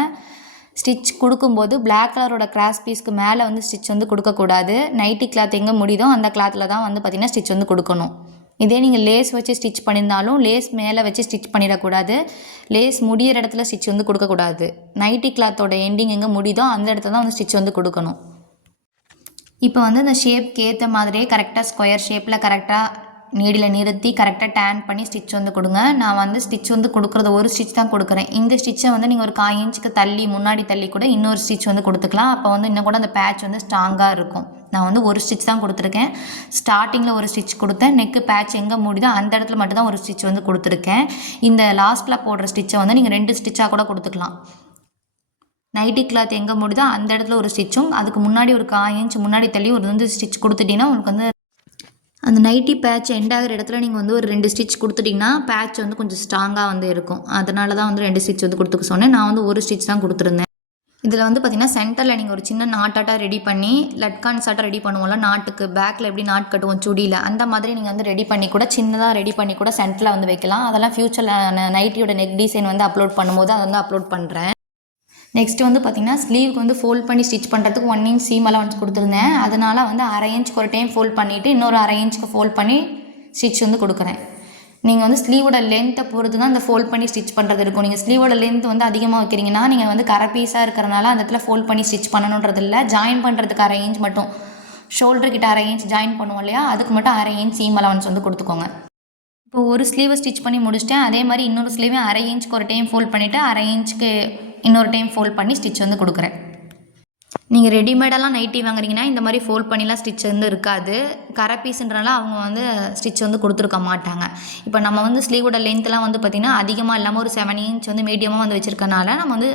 ஸ்டிச் கொடுக்கும்போது பிளாக் கலரோட கிராஸ் பீஸ்க்கு மேலே வந்து ஸ்டிச் வந்து கொடுக்கக்கூடாது. நைட்டி கிளாத் எங்கே முடியுதோ அந்த கிளாத்தில் தான் வந்து பார்த்திங்கன்னா ஸ்டிச் வந்து கொடுக்கணும். இதே நீங்கள் லேஸ் வச்சு ஸ்டிச் பண்ணியிருந்தாலும் லேஸ் மேலே வச்சு ஸ்டிச் பண்ணிடக்கூடாது. லேஸ் முடியிற இடத்துல ஸ்டிச் வந்து கொடுக்கக்கூடாது. நைட்டி கிளாத்தோட எண்டிங் எங்கே முடியுதோ அந்த இடத்துல தான் வந்து ஸ்டிச் வந்து கொடுக்கணும். இப்போ வந்து இந்த ஷேப்க்கு ஏற்ற மாதிரியே கரெக்டாக ஸ்கொயர் ஷேப்பில் கரெக்டாக நீடில் நிறுத்தி கரெக்டாக டேன் பண்ணி ஸ்டிச் வந்து கொடுங்க. நான் வந்து ஸ்டிச் வந்து கொடுக்குறது ஒரு ஸ்டிச் தான் கொடுக்குறேன். இந்த ஸ்டிச்சை வந்து நீங்கள் ஒரு 1/4 இன்ச்சுக்கு தள்ளி முன்னாடி தள்ளி கூட இன்னொரு ஸ்டிச் வந்து கொடுத்துக்கலாம். அப்போ வந்து இன்னும் கூட அந்த பேட்ச் வந்து ஸ்ட்ராங்காக இருக்கும். நான் வந்து ஒரு ஸ்டிச் தான் கொடுத்துருக்கேன். ஸ்டார்டிங்கில் ஒரு ஸ்டிச் கொடுத்தேன். நெக்கு பேட்ச் எங்கே முடியுதோ அந்த இடத்துல மட்டும்தான் ஒரு ஸ்டிச் வந்து கொடுத்துருக்கேன். இந்த லாஸ்ட்டில் போடுற ஸ்டிச்சை வந்து நீங்கள் 2 ஸ்டிச்சாக கூட கொடுத்துக்கலாம். நைட்டி கிளாத் எங்கே முடியுதோ அந்த இடத்துல ஒரு ஸ்டிச்சும் அதுக்கு முன்னாடி ஒரு 1/4 இன்ச் முன்னாடி தள்ளி ஒரு வந்து ஸ்டிச் கொடுத்துட்டிங்கன்னா உங்களுக்கு வந்து அந்த நைட்டி பேட்ச் எண்ட் ஆகிற இடத்துல நீங்கள் வந்து ஒரு 2 ஸ்டிச் கொடுத்துட்டிங்கன்னா பேட்ச் வந்து கொஞ்சம் ஸ்ட்ராங்காக வந்து இருக்கும். அதனால தான் வந்து 2 ஸ்டிச் வந்து கொடுத்துக்க சொன்னேன். நான் வந்து ஒரு ஸ்டிச் தான் கொடுத்துருந்தேன். இதில் வந்து பார்த்திங்கன்னா சென்டரில் நீங்கள் ஒரு சின்ன நாட்டாட்டாக ரெடி பண்ணி லட்கான் சாட்டாக ரெடி பண்ணுவோம்ல, நாட்டுக்கு பேக்கில் எப்படி நாட் கட்டுவோம் சுடியில், அந்த மாதிரி நீங்கள் வந்து ரெடி பண்ணி கூட சின்னதாக ரெடி பண்ணி கூட சென்டரில் வந்து வைக்கலாம். அதெல்லாம் ஃப்யூச்சரில் நைட்டியோட நெக் டிசைன் வந்து அப்லோட் பண்ணும்போது அதை வந்து அப்லோட் பண்ணுறேன். நெக்ஸ்ட் வந்து பார்த்திங்கன்னா ஸ்லீவுக்கு வந்து ஃபோல்ட் பண்ணி ஸ்டிச் பண்ணுறதுக்கு 1 இன்ச் சீம் அலவன்ஸ் கொடுத்துருந்தேன். அதனால் வந்து 1/2 இன்ச்சுக்கு ஒரு டைம் ஃபோல்ட் பண்ணிவிட்டு இன்னொரு 1/2 இன்ச்சுக்கு ஃபோல்ட் பண்ணி ஸ்டிச் வந்து கொடுக்குறேன். நீங்கள் வந்து ஸ்லீவோட லென்த்தை பொறுத்து தான் அந்த ஃபோல்ட் பண்ணி ஸ்டிச் பண்ணுறது இருக்கும். நீங்கள் ஸ்லீவோட லென்த் வந்து அதிகமாக வைக்கிறீங்கன்னா நீங்கள் வந்து கரை பீஸாக இருக்கிறனால அந்த இடத்துல ஃபோல்ட் பண்ணி ஸ்டிச் பண்ணணுன்றது இல்லை. ஜாயின் பண்ணுறதுக்கு 1/2 இன்ச் மட்டும், ஷோல்டர் கிட்ட 1/2 இன்ச் ஜாயின் பண்ணுவோம் இல்லையா, அதுக்கு மட்டும் 1/2 இன்ச் சீம் அலவன்ஸ் வந்து கொடுத்துக்கோங்க. இப்போ ஒரு ஸ்லீவை ஸ்டிச் பண்ணி முடிச்சிட்டேன். அதே மாதிரி இன்னொரு ஸ்லீவை 1/2 இன்ச்சுக்கு ஒரு டைம் ஃபோல்ட் பண்ணிவிட்டு 1/2 இன்ச்சுக்கு இன்னொரு டைம் ஃபோல்ட் பண்ணி ஸ்டிச் வந்து கொடுக்குறேன். நீங்கள் ரெடிமேடெல்லாம் நைட்டி வாங்குறீங்கன்னா இந்த மாதிரி ஃபோல்ட் பண்ணிலாம் ஸ்டிச் வந்து இருக்காது. கரை பீஸுன்றனால அவங்க வந்து ஸ்டிச் வந்து கொடுத்துருக்க மாட்டாங்க. இப்போ நம்ம வந்து ஸ்லீவோட லென்த்லாம் வந்து பார்த்திங்கன்னா அதிகமாக இல்லாமல் ஒரு 7 இன்ச் வந்து மீடியமாக வந்து வச்சுருக்கனால நம்ம வந்து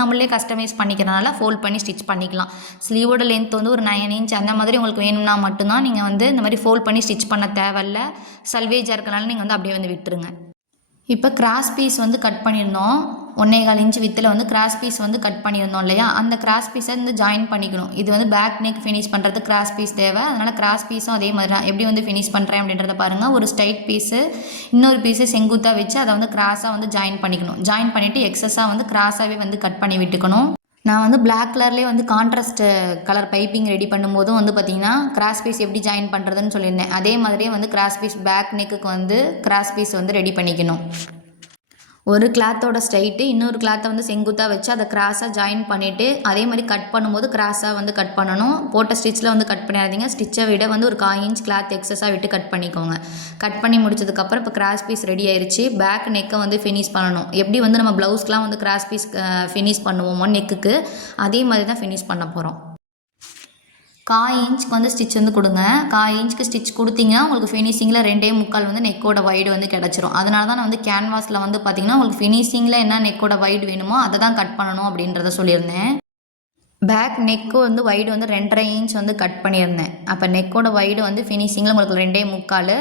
நம்மளே கஸ்டமைஸ் பண்ணிக்கிறனால ஃபோல்ட் பண்ணி ஸ்டிச் பண்ணிக்கலாம். ஸ்லீவோட லென்த் வந்து ஒரு 9 இன்ச் அந்த மாதிரி உங்களுக்கு வேணும்னா மட்டும்தான் நீங்கள் வந்து இந்த மாதிரி ஃபோல்ட் பண்ணி ஸ்டிச் பண்ண தேவையில்ல. சல்வேஜாக இருக்கனால நீங்கள் வந்து அப்படியே வந்து விட்டுருங்க. இப்போ கிராஸ் பீஸ் வந்து கட் பண்ணியிருந்தோம். 1.25 இன்ச் வித்தில் வந்து கிராஸ் பீஸ் வந்து கட் பண்ணியிருந்தோம் இல்லையா, அந்த கிராஸ் பீஸை வந்து ஜாயின் பண்ணிக்கணும். இது வந்து பேக் நெக் ஃபினிஷ் பண்ணுறது கிராஸ் பீஸ் தேவை. அதனால் கிராஸ் பீஸும் அதே மாதிரி தான் எப்படி வந்து ஃபினிஷ் பண்ணுறேன் அப்படின்றத பாருங்கள். ஒரு ஸ்ட்ரைட் பீஸு இன்னொரு பீஸு செங்குத்தாக வச்சு அதை வந்து கிராஸாக வந்து ஜாயின் பண்ணிக்கணும். ஜாயின் பண்ணிவிட்டு எக்ஸஸாக வந்து கிராஸாகவே வந்து கட் பண்ணி விட்டுக்கணும். நான் வந்து பிளாக் கலர்லேயே வந்து கான்ட்ராஸ்ட் கலர் பைப்பிங் ரெடி பண்ணும்போதும் வந்து பார்த்திங்கன்னா கிராஸ் பீஸ் எப்படி ஜாயின் பண்ணுறதுன்னு சொல்லியிருந்தேன். அதே மாதிரியே வந்து கிராஸ் பீஸ் பேக் நெக்குக்கு வந்து கிராஸ் பீஸ் வந்து ரெடி பண்ணிக்கணும். ஒரு கிளாத்தோட ஸ்ட்ரைட்டு இன்னொரு கிளாத்தை வந்து செங்குத்தாக வச்சு அதை கிராஸாக ஜாயின் பண்ணிவிட்டு அதே மாதிரி கட் பண்ணும்போது கிராஸாக வந்து கட் பண்ணணும். போட்ட ஸ்டிச்சில் வந்து கட் பண்ணிடாதீங்க. ஸ்டிச்சை விட வந்து ஒரு 1/4 இன்ச் கிளாத் எக்ஸஸாக விட்டு கட் பண்ணிக்கோங்க. கட் பண்ணி முடிச்சதுக்கப்புறம் இப்போ கிராஸ் பீஸ் ரெடி ஆயிடுச்சு. பேக் நெக்கை வந்து ஃபினிஷ் பண்ணணும். எப்படி வந்து நம்ம ப்ளவுஸ்க்கெலாம் வந்து கிராஸ் பீஸ் ஃபினிஷ் பண்ணுவோமோ நெக்குக்கு, அதே மாதிரி தான் ஃபினிஷ் பண்ண போகிறோம். 1/4 இன்ச்சுக்கு வந்து ஸ்டிச் வந்து கொடுங்க. 1/4 இன்ச்சுக்கு ஸ்டிச் கொடுத்தீங்கன்னா உங்களுக்கு ஃபினிஷிங்கில் 2.25 வந்து நெக்கோட வைடு வந்து கிடச்சிரும். அதனால தான் நான் வந்து கேன்வாஸில் வந்து பார்த்திங்கன்னா உங்களுக்கு ஃபினிஷிங்கில் என்ன நெக்கோட வைடு வேணுமோ அதை தான் கட் பண்ணணும் அப்படின்றத சொல்லியிருந்தேன். பேக் நெக்கு வந்து வைடு வந்து 2.5 இன்ச் வந்து கட் பண்ணியிருந்தேன். அப்போ நெக்கோட வைடு வந்து ஃபினிஷிங்கில் உங்களுக்கு 2.25,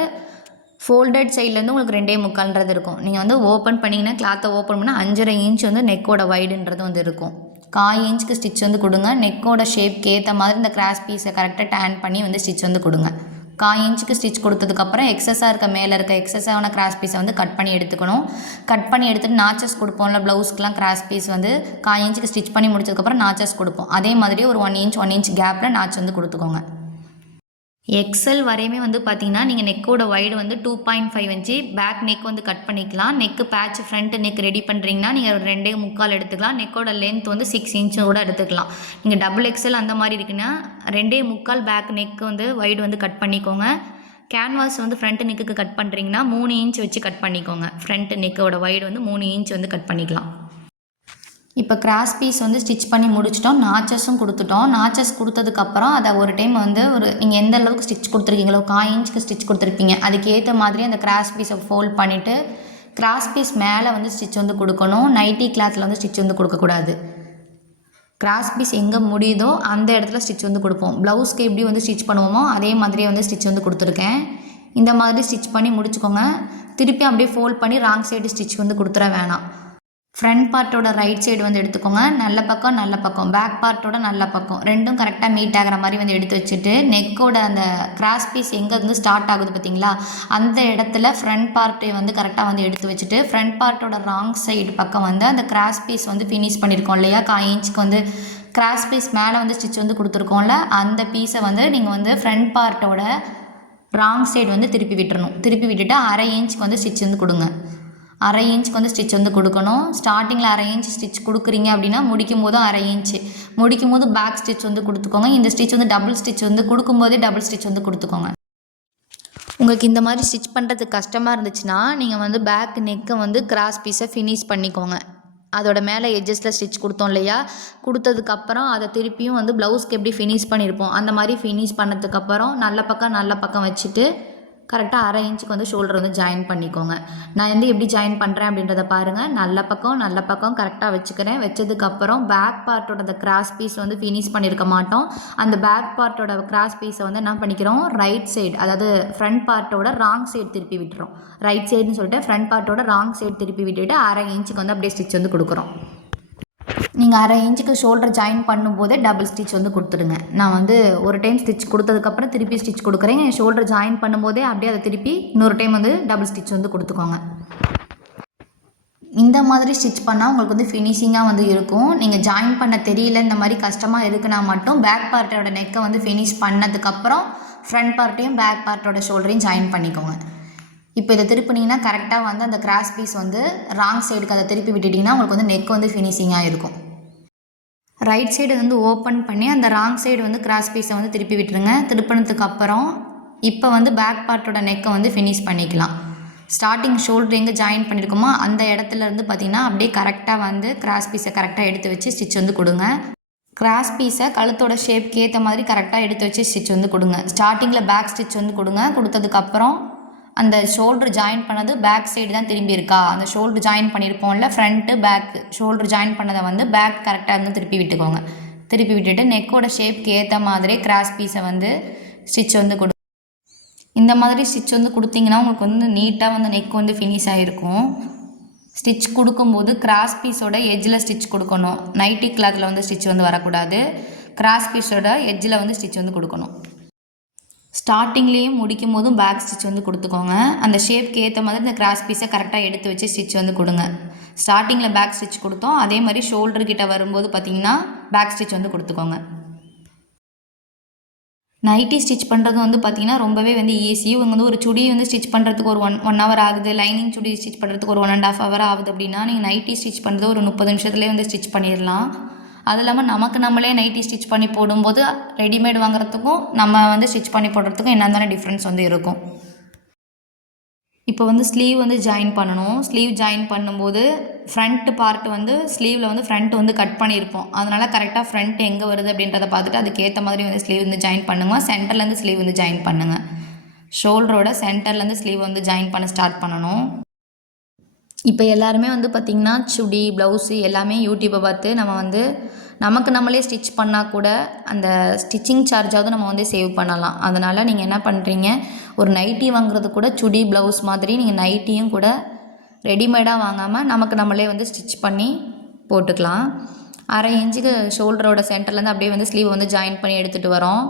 ஃபோல்டட் சைட்லேருந்து உங்களுக்கு 2.25 இருக்கும். நீங்கள் வந்து ஓப்பன் பண்ணிங்கன்னா கிளாத்தை ஓப்பன் பண்ணால் 5.5 இன்ச் வந்து நெக்கோட வைடுன்றது வந்து இருக்கும். 1/4 இன்ச்சுக்கு ஸ்டிச் வந்து கொடுங்க. நெக்கோட ஷேப்க்கு ஏற்ற மாதிரி இந்த கிராஸ் பீஸை கரெக்டாக டேன் பண்ணி வந்து ஸ்டிச் வந்து கொடுங்க. 1/4 இன்ச்சுக்கு ஸ்டிச் கொடுத்ததுக்கப்புறம் எக்ஸஸாக இருக்க மேலே இருக்க எக்ஸஸான கிராஸ் பீஸை வந்து கட் பண்ணி எடுத்துக்கணும். கட் பண்ணி எடுத்துகிட்டு நாச்சஸ் கொடுப்போம்ல ப்ளவுஸ்க்குலாம் கிராஸ் பீஸ் வந்து 1/4 இன்ச்சுக்கு ஸ்டிச் பண்ணி முடிச்சதுக்கப்புறம் நாச்சஸ் கொடுப்போம். அதே மாதிரி ஒரு 1 இன்ச் கேப்பில் நாச் வந்து கொடுத்துக்கோங்க. எக்ஸல் வரையுமே வந்து பார்த்தீங்கன்னா நீங்கள் நெக்கோட வைடு வந்து 2.5 இன்ச்சு பேக் நெக் வந்து கட் பண்ணிக்கலாம். Neck patch front neck ready பண்ணுறீங்கன்னா நீங்கள் ஒரு 2.25 எடுத்துக்கலாம். நெக்கோட லென்த் வந்து 6 இன்ச்சு கூட எடுத்துக்கலாம். நீங்கள் டபுள் எக்ஸல் அந்த மாதிரி இருக்குன்னா 2.25 பேக் நெக் வந்து வைடு வந்து கட் பண்ணிக்கோங்க. கேன்வாஸ் வந்து ஃப்ரண்ட் நெக்குக்கு கட் பண்ணுறீங்கன்னா 3 இன்ச் வச்சு கட் பண்ணிக்கோங்க. ஃப்ரண்ட் நெக்கோட வைடு வந்து 3 இன்ச் வந்து கட் பண்ணிக்கலாம். இப்போ கிராஸ் பீஸ் வந்து ஸ்டிச் பண்ணி முடிச்சிட்டோம். நாச்சஸும் கொடுத்துட்டோம். நாச்சஸ் கொடுத்ததுக்கப்புறம் அதை ஒரு டைம் வந்து நீங்கள் எந்த அளவுக்கு ஸ்டிச் கொடுத்துருக்கீங்களோ 1/4 இன்ச்சுக்கு ஸ்டிச் கொடுத்துருப்பீங்க. அதுக்கேற்ற மாதிரி அந்த கிராஸ் பீஸை ஃபோல்ட் பண்ணிவிட்டு கிராஸ் பீஸ் மேலே வந்து ஸ்டிச் வந்து கொடுக்கணும். நைட்டி கிளாத்தில் வந்து ஸ்டிச் வந்து கொடுக்கக்கூடாது. கிராஸ் பீஸ் எங்கே முடியுதோ அந்த இடத்துல ஸ்டிச் வந்து கொடுப்போம். ப்ளவுஸ்க்கு எப்படி வந்து ஸ்டிச் பண்ணுவோமோ அதே மாதிரியே வந்து ஸ்டிச் வந்து கொடுத்துருக்கேன். இந்த மாதிரி ஸ்டிச் பண்ணி முடிச்சுக்கோங்க. திருப்பி அப்படியே ஃபோல்ட் பண்ணி ராங் சைடு ஸ்டிச் வந்து கொடுத்துட வேணாம். ஃப்ரண்ட் பார்ட்டோட ரைட் சைடு வந்து எடுத்துக்கோங்க. நல்ல பக்கம் பேக் பார்ட்டோட நல்ல பக்கம் ரெண்டும் கரெக்டாக மீட் ஆகிற மாதிரி வந்து எடுத்து வச்சுட்டு நெக்கோட அந்த கிராஸ் பீஸ் எங்கே வந்து ஸ்டார்ட் ஆகுது பார்த்தீங்களா அந்த இடத்துல ஃப்ரண்ட் பார்ட்டை வந்து கரெக்டாக வந்து எடுத்து வச்சுட்டு ஃப்ரண்ட் பார்ட்டோட ராங் சைடு பக்கம் வந்து அந்த கிராஸ் பீஸ் வந்து ஃபினிஷ் பண்ணியிருக்கோம் இல்லையா 1/4 இன்ச்சுக்கு வந்து கிராஸ் பீஸ் மேலே வந்து ஸ்டிச் வந்து கொடுத்துருக்கோம்ல அந்த பீஸை வந்து நீங்கள் வந்து ஃப்ரண்ட் பார்ட்டோட ராங் சைடு வந்து திருப்பி விட்டுறணும். திருப்பி விட்டுட்டு 1/2 இன்ச்சுக்கு வந்து ஸ்டிச் வந்து கொடுங்க. 1/2 இன்ச்சுக்கு வந்து ஸ்டிச் வந்து கொடுக்கணும். ஸ்டார்டிங்கில் 1/2 இன்ச் ஸ்டிச் கொடுக்குறீங்க அப்படின்னா முடிக்கும் போதும் 1/2 இன்ச்சு முடிக்கும் போது பேக் ஸ்டிச் வந்து கொடுத்துக்கோங்க. இந்த ஸ்டிச் வந்து டபுள் ஸ்டிச் வந்து கொடுக்கும்போதே டபுள் ஸ்டிச் வந்து கொடுத்துக்கோங்க. உங்களுக்கு இந்த மாதிரி ஸ்டிச் பண்ணுறதுக்கு கஷ்டமாக இருந்துச்சுன்னா நீங்கள் வந்து பேக் நெக்கை வந்து கிராஸ் பீஸை ஃபினிஷ் பண்ணிக்கோங்க. அதோட மேலே எட்ஜஸில் ஸ்டிச் கொடுத்தோம் இல்லையா கொடுத்ததுக்கப்புறம் அதை திருப்பியும் வந்து ப்ளவுஸ்க்கு எப்படி ஃபினிஷ் பண்ணியிருப்போம் அந்த மாதிரி ஃபினிஷ் பண்ணதுக்கப்புறம் நல்ல பக்கம் வச்சுட்டு கரெக்டாக 1/2 இன்ச்சுக்கு வந்து ஷோல்டர் வந்து ஜாயின் பண்ணிக்கோங்க. நான் வந்து எப்படி ஜாயின் பண்ணுறேன் அப்படின்றத பாருங்கள். நல்ல பக்கம் கரெக்டாக வச்சுக்கிறேன். வச்சதுக்கப்புறம் பேக் பார்ட்டோட அந்த கிராஸ் பீஸ் வந்து ஃபினிஷ் பண்ணியிருக்க மாட்டோம். அந்த பேக் பார்ட்டோட கிராஸ் பீஸை வந்து என்ன பண்ணிக்கிறோம் ரைட் சைடு அதாவது ஃப்ரண்ட் பார்ட்டோட ராங் சைடு திருப்பி விட்டுறோம். ரைட் சைடுன்னு சொல்லிட்டு ஃப்ரண்ட் பார்ட்டோட ராங் சைடு திருப்பி விட்டுட்டு 1/2 இன்ச்சுக்கு வந்து அப்படியே ஸ்டிச் வந்து கொடுக்குறோம். நீங்கள் 1/2 இன்ச்சுக்கு ஷோல்டர் ஜாயின் பண்ணும்போதே டபுள் ஸ்டிச் வந்து கொடுத்துடுங்க. நான் வந்து ஒரு டைம் ஸ்டிச் கொடுத்ததுக்கப்புறம் திருப்பி ஸ்டிச் கொடுக்குறேன். ஷோல்டர் ஜாயின் பண்ணும்போதே அப்படியே அதை திருப்பி இன்னொரு டைம் வந்து டபுள் ஸ்டிச் வந்து கொடுத்துக்கோங்க. இந்த மாதிரி ஸ்டிச் பண்ணால் உங்களுக்கு வந்து ஃபினிஷிங்காக வந்து இருக்கும். நீங்கள் ஜாயின் பண்ண தெரியல இந்த மாதிரி கஷ்டமாக இருக்குன்னா மட்டும் பேக் பார்ட்டோட நெக்கை வந்து ஃபினிஷ் பண்ணதுக்கப்புறம் ஃப்ரண்ட் பார்ட்டையும் பேக் பார்ட்டோட ஷோல்டரையும் ஜாயின் பண்ணிக்கோங்க. இப்போ இதை திருப்பினீங்கன்னா கரெக்டாக வந்து அந்த கிராஸ் பீஸ் வந்து ராங் சைடுக்கு அதை திருப்பி விட்டுட்டிங்கன்னா உங்களுக்கு வந்து நெக் வந்து ஃபினிஷிங்காக இருக்கும். ரைட் சைடு வந்து ஓப்பன் பண்ணி அந்த ராங் சைடு வந்து கிராஸ் பீஸை வந்து திருப்பி விட்டுருங்க. திருப்பினதுக்கு அப்புறம் இப்போ வந்து பேக் பார்ட்டோட நெக்கை வந்து ஃபினிஷ் பண்ணிக்கலாம். ஸ்டார்டிங் ஷோல்டர் எங்கே ஜாயின் பண்ணியிருக்கோமோ அந்த இடத்துலேருந்து பார்த்திங்கன்னா அப்படியே கரெக்டாக வந்து கிராஸ் பீஸை கரெக்டாக எடுத்து வச்சு ஸ்டிச் வந்து கொடுங்க. கிராஸ் பீஸை கழுத்தோட ஷேப்க்கு ஏற்ற மாதிரி கரெக்டாக எடுத்து வச்சு ஸ்டிச் வந்து கொடுங்க. ஸ்டார்டிங்கில் பேக் ஸ்டிச் வந்து கொடுங்க. கொடுத்ததுக்கப்புறம் அந்த ஷோல்டர் ஜாயின் பண்ணது பேக் சைடு தான் திரும்பி இருக்கா அந்த ஷோல்டர் ஜாயின் பண்ணியிருப்போம்ல ஃப்ரண்ட்டு பேக்கு ஷோல்டர் ஜாயின் பண்ணதை வந்து பேக் கரெக்டாக இருந்து திருப்பி விட்டுக்கோங்க. திருப்பி விட்டுட்டு நெக்கோட ஷேப்க்கு ஏற்ற மாதிரி கிராஸ் பீஸை வந்து ஸ்டிச் வந்து இந்த மாதிரி ஸ்டிச் வந்து கொடுத்தீங்கன்னா உங்களுக்கு வந்து நீட்டாக வந்து நெக் வந்து ஃபினிஷ் ஆகிருக்கும். ஸ்டிச் கொடுக்கும்போது கிராஸ் பீஸோட எட்ஜில் ஸ்டிச் கொடுக்கணும். நைட்டி கிளாத்தில் வந்து ஸ்டிச் வந்து வரக்கூடாது. கிராஸ் பீஸோட எட்ஜில் வந்து ஸ்டிச் வந்து கொடுக்கணும். ஸ்டார்டிங்லேயும் முடிக்கும் போதும் பேக் ஸ்டிச் வந்து கொடுத்துக்கோங்க. அந்த ஷேப்க்கு ஏற்ற மாதிரி இந்த கிராஸ் பீஸை கரெக்டாக எடுத்து வச்சு ஸ்டிச் வந்து கொடுங்க. ஸ்டார்டிங்கில் பேக் ஸ்டிச் கொடுத்தோம். அதே மாதிரி ஷோல்டர்கிட்ட வரும்போது பார்த்திங்கன்னா பேக் ஸ்டிச் வந்து கொடுத்துக்கோங்க. நைட்டி ஸ்டிச் பண்ணுறது வந்து பார்த்திங்கன்னா ரொம்பவே வந்து ஈஸி. இவங்க வந்து ஒரு சுடி வந்து ஸ்டிச் பண்ணுறதுக்கு ஒரு ஒன் ஹவர் ஆகுது. லைனிங் சுடி ஸ்டிச் பண்ணுறதுக்கு ஒரு 1.5 hour ஆகுது அப்படின்னா நீங்கள் நைட்டி ஸ்டிச் பண்ணுறது ஒரு 30 நிமிஷத்துலேயே வந்து ஸ்டிச் பண்ணிடலாம். அது இல்லாமல் நம்மளே நைட்டி ஸ்டிச் பண்ணி போடும்போது ரெடிமேட் வாங்குறதுக்கும் நம்ம வந்து ஸ்டிச் பண்ணி போடுறதுக்கும் என்னென்ன டிஃப்ரென்ஸ் வந்து இருக்கும். இப்போ வந்து ஸ்லீவ் வந்து ஜாயின் பண்ணணும். ஸ்லீவ் ஜாயின் பண்ணும்போது ஃப்ரண்ட் பார்ட் வந்து ஸ்லீவில் வந்து ஃப்ரண்ட் வந்து கட் பண்ணியிருப்போம். அதனால் கரெக்டாக ஃப்ரண்ட் எங்கே வருது அப்படின்றத பார்த்துட்டு அதுக்கேற்ற மாதிரி வந்து ஸ்லீவ் வந்து ஜாயின் பண்ணுங்கள். சென்டர்லேருந்து ஸ்லீவ் வந்து ஜாயின் பண்ணுங்கள். ஷோல்டரோட சென்டர்லேருந்து ஸ்லீவ் வந்து ஜாயின் பண்ண ஸ்டார்ட் பண்ணணும். இப்போ எல்லாருமே வந்து பார்த்திங்கன்னா சுடி ப்ளவுஸு எல்லாமே யூடியூப்பை பார்த்து நம்ம வந்து நம்மளே ஸ்டிச் பண்ணால் கூட அந்த ஸ்டிச்சிங் சார்ஜாவது நம்ம வந்து சேவ் பண்ணலாம். அதனால் நீங்கள் என்ன பண்ணுறீங்க ஒரு நைட்டி வாங்குறது கூட சுடி ப்ளவுஸ் மாதிரி நீங்கள் நைட்டியும் கூட ரெடிமேடாக வாங்காமல் நம்மளே வந்து ஸ்டிச் பண்ணி போட்டுக்கலாம். 1/2 இன்ச்சுக்கு ஷோல்டரோட சென்டர்லேருந்து அப்படியே வந்து ஸ்லீவை வந்து ஜாயின் பண்ணி எடுத்துகிட்டு வரோம்.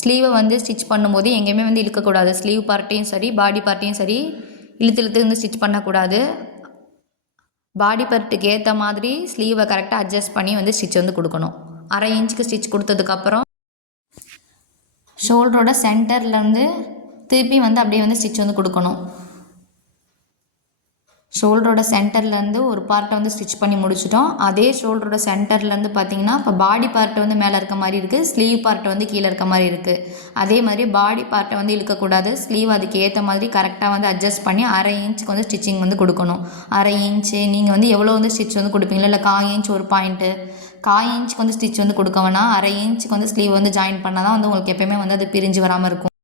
ஸ்லீவை வந்து ஸ்டிச் பண்ணும்போது எங்கேயுமே வந்து இழுக்கக்கூடாது. ஸ்லீவ் பார்ட்டையும் சரி பாடி பார்ட்டையும் சரி இழுத்து வந்து ஸ்டிச் பண்ணக்கூடாது. பாடி பார்ட்டுக்கு ஏற்ற மாதிரி ஸ்லீவை கரெக்டாக அட்ஜஸ்ட் பண்ணி வந்து ஸ்டிச் வந்து கொடுக்கணும். 1/2 இன்ச்சுக்கு ஸ்டிச் கொடுத்ததுக்கப்புறம் ஷோல்டரோட சென்டர்லேருந்து திருப்பி வந்து அப்படியே வந்து ஸ்டிச் வந்து கொடுக்கணும். ஷோல்டரோட சென்டர்லேருந்து ஒரு பார்ட்டை வந்து ஸ்டிச் பண்ணி முடிச்சிட்டோம். அதே ஷோல்டரோட சென்டர்லேருந்து பார்த்திங்கன்னா இப்போ பாடி பார்ட்டு வந்து மேலே இருக்க மாதிரி இருக்குது, ஸ்லீவ் பார்ட்டு வந்து கீழே இருக்க மாதிரி இருக்குது. அதே மாதிரி பாடி பார்ட்டை வந்து இழுக்கக்கூடாது, ஸ்லீவ் அதுக்கு ஏற்ற மாதிரி கரெக்டாக வந்து அட்ஜஸ்ட் பண்ணி 1/2 இன்ச்சுக்கு வந்து ஸ்டிச்சிங் வந்து கொடுக்கணும். 1/2 இன்ச்சு நீங்கள் வந்து எவ்வளோ வந்து ஸ்டிச் வந்து கொடுப்பீங்களா, இல்லை 1/4 இன்ச் ஒரு பாயிண்ட்டு, 1/4 இன்ச்சுக்கு வந்து ஸ்டிச் வந்து கொடுக்க வேணாம். 1/2 இன்ச்சுக்கு வந்து ஸ்லீவ் வந்து ஜாயின் பண்ணால் தான் வந்து உங்களுக்கு எப்போயுமே வந்து அது பிரிஞ்சு வராமல் இருக்கும்.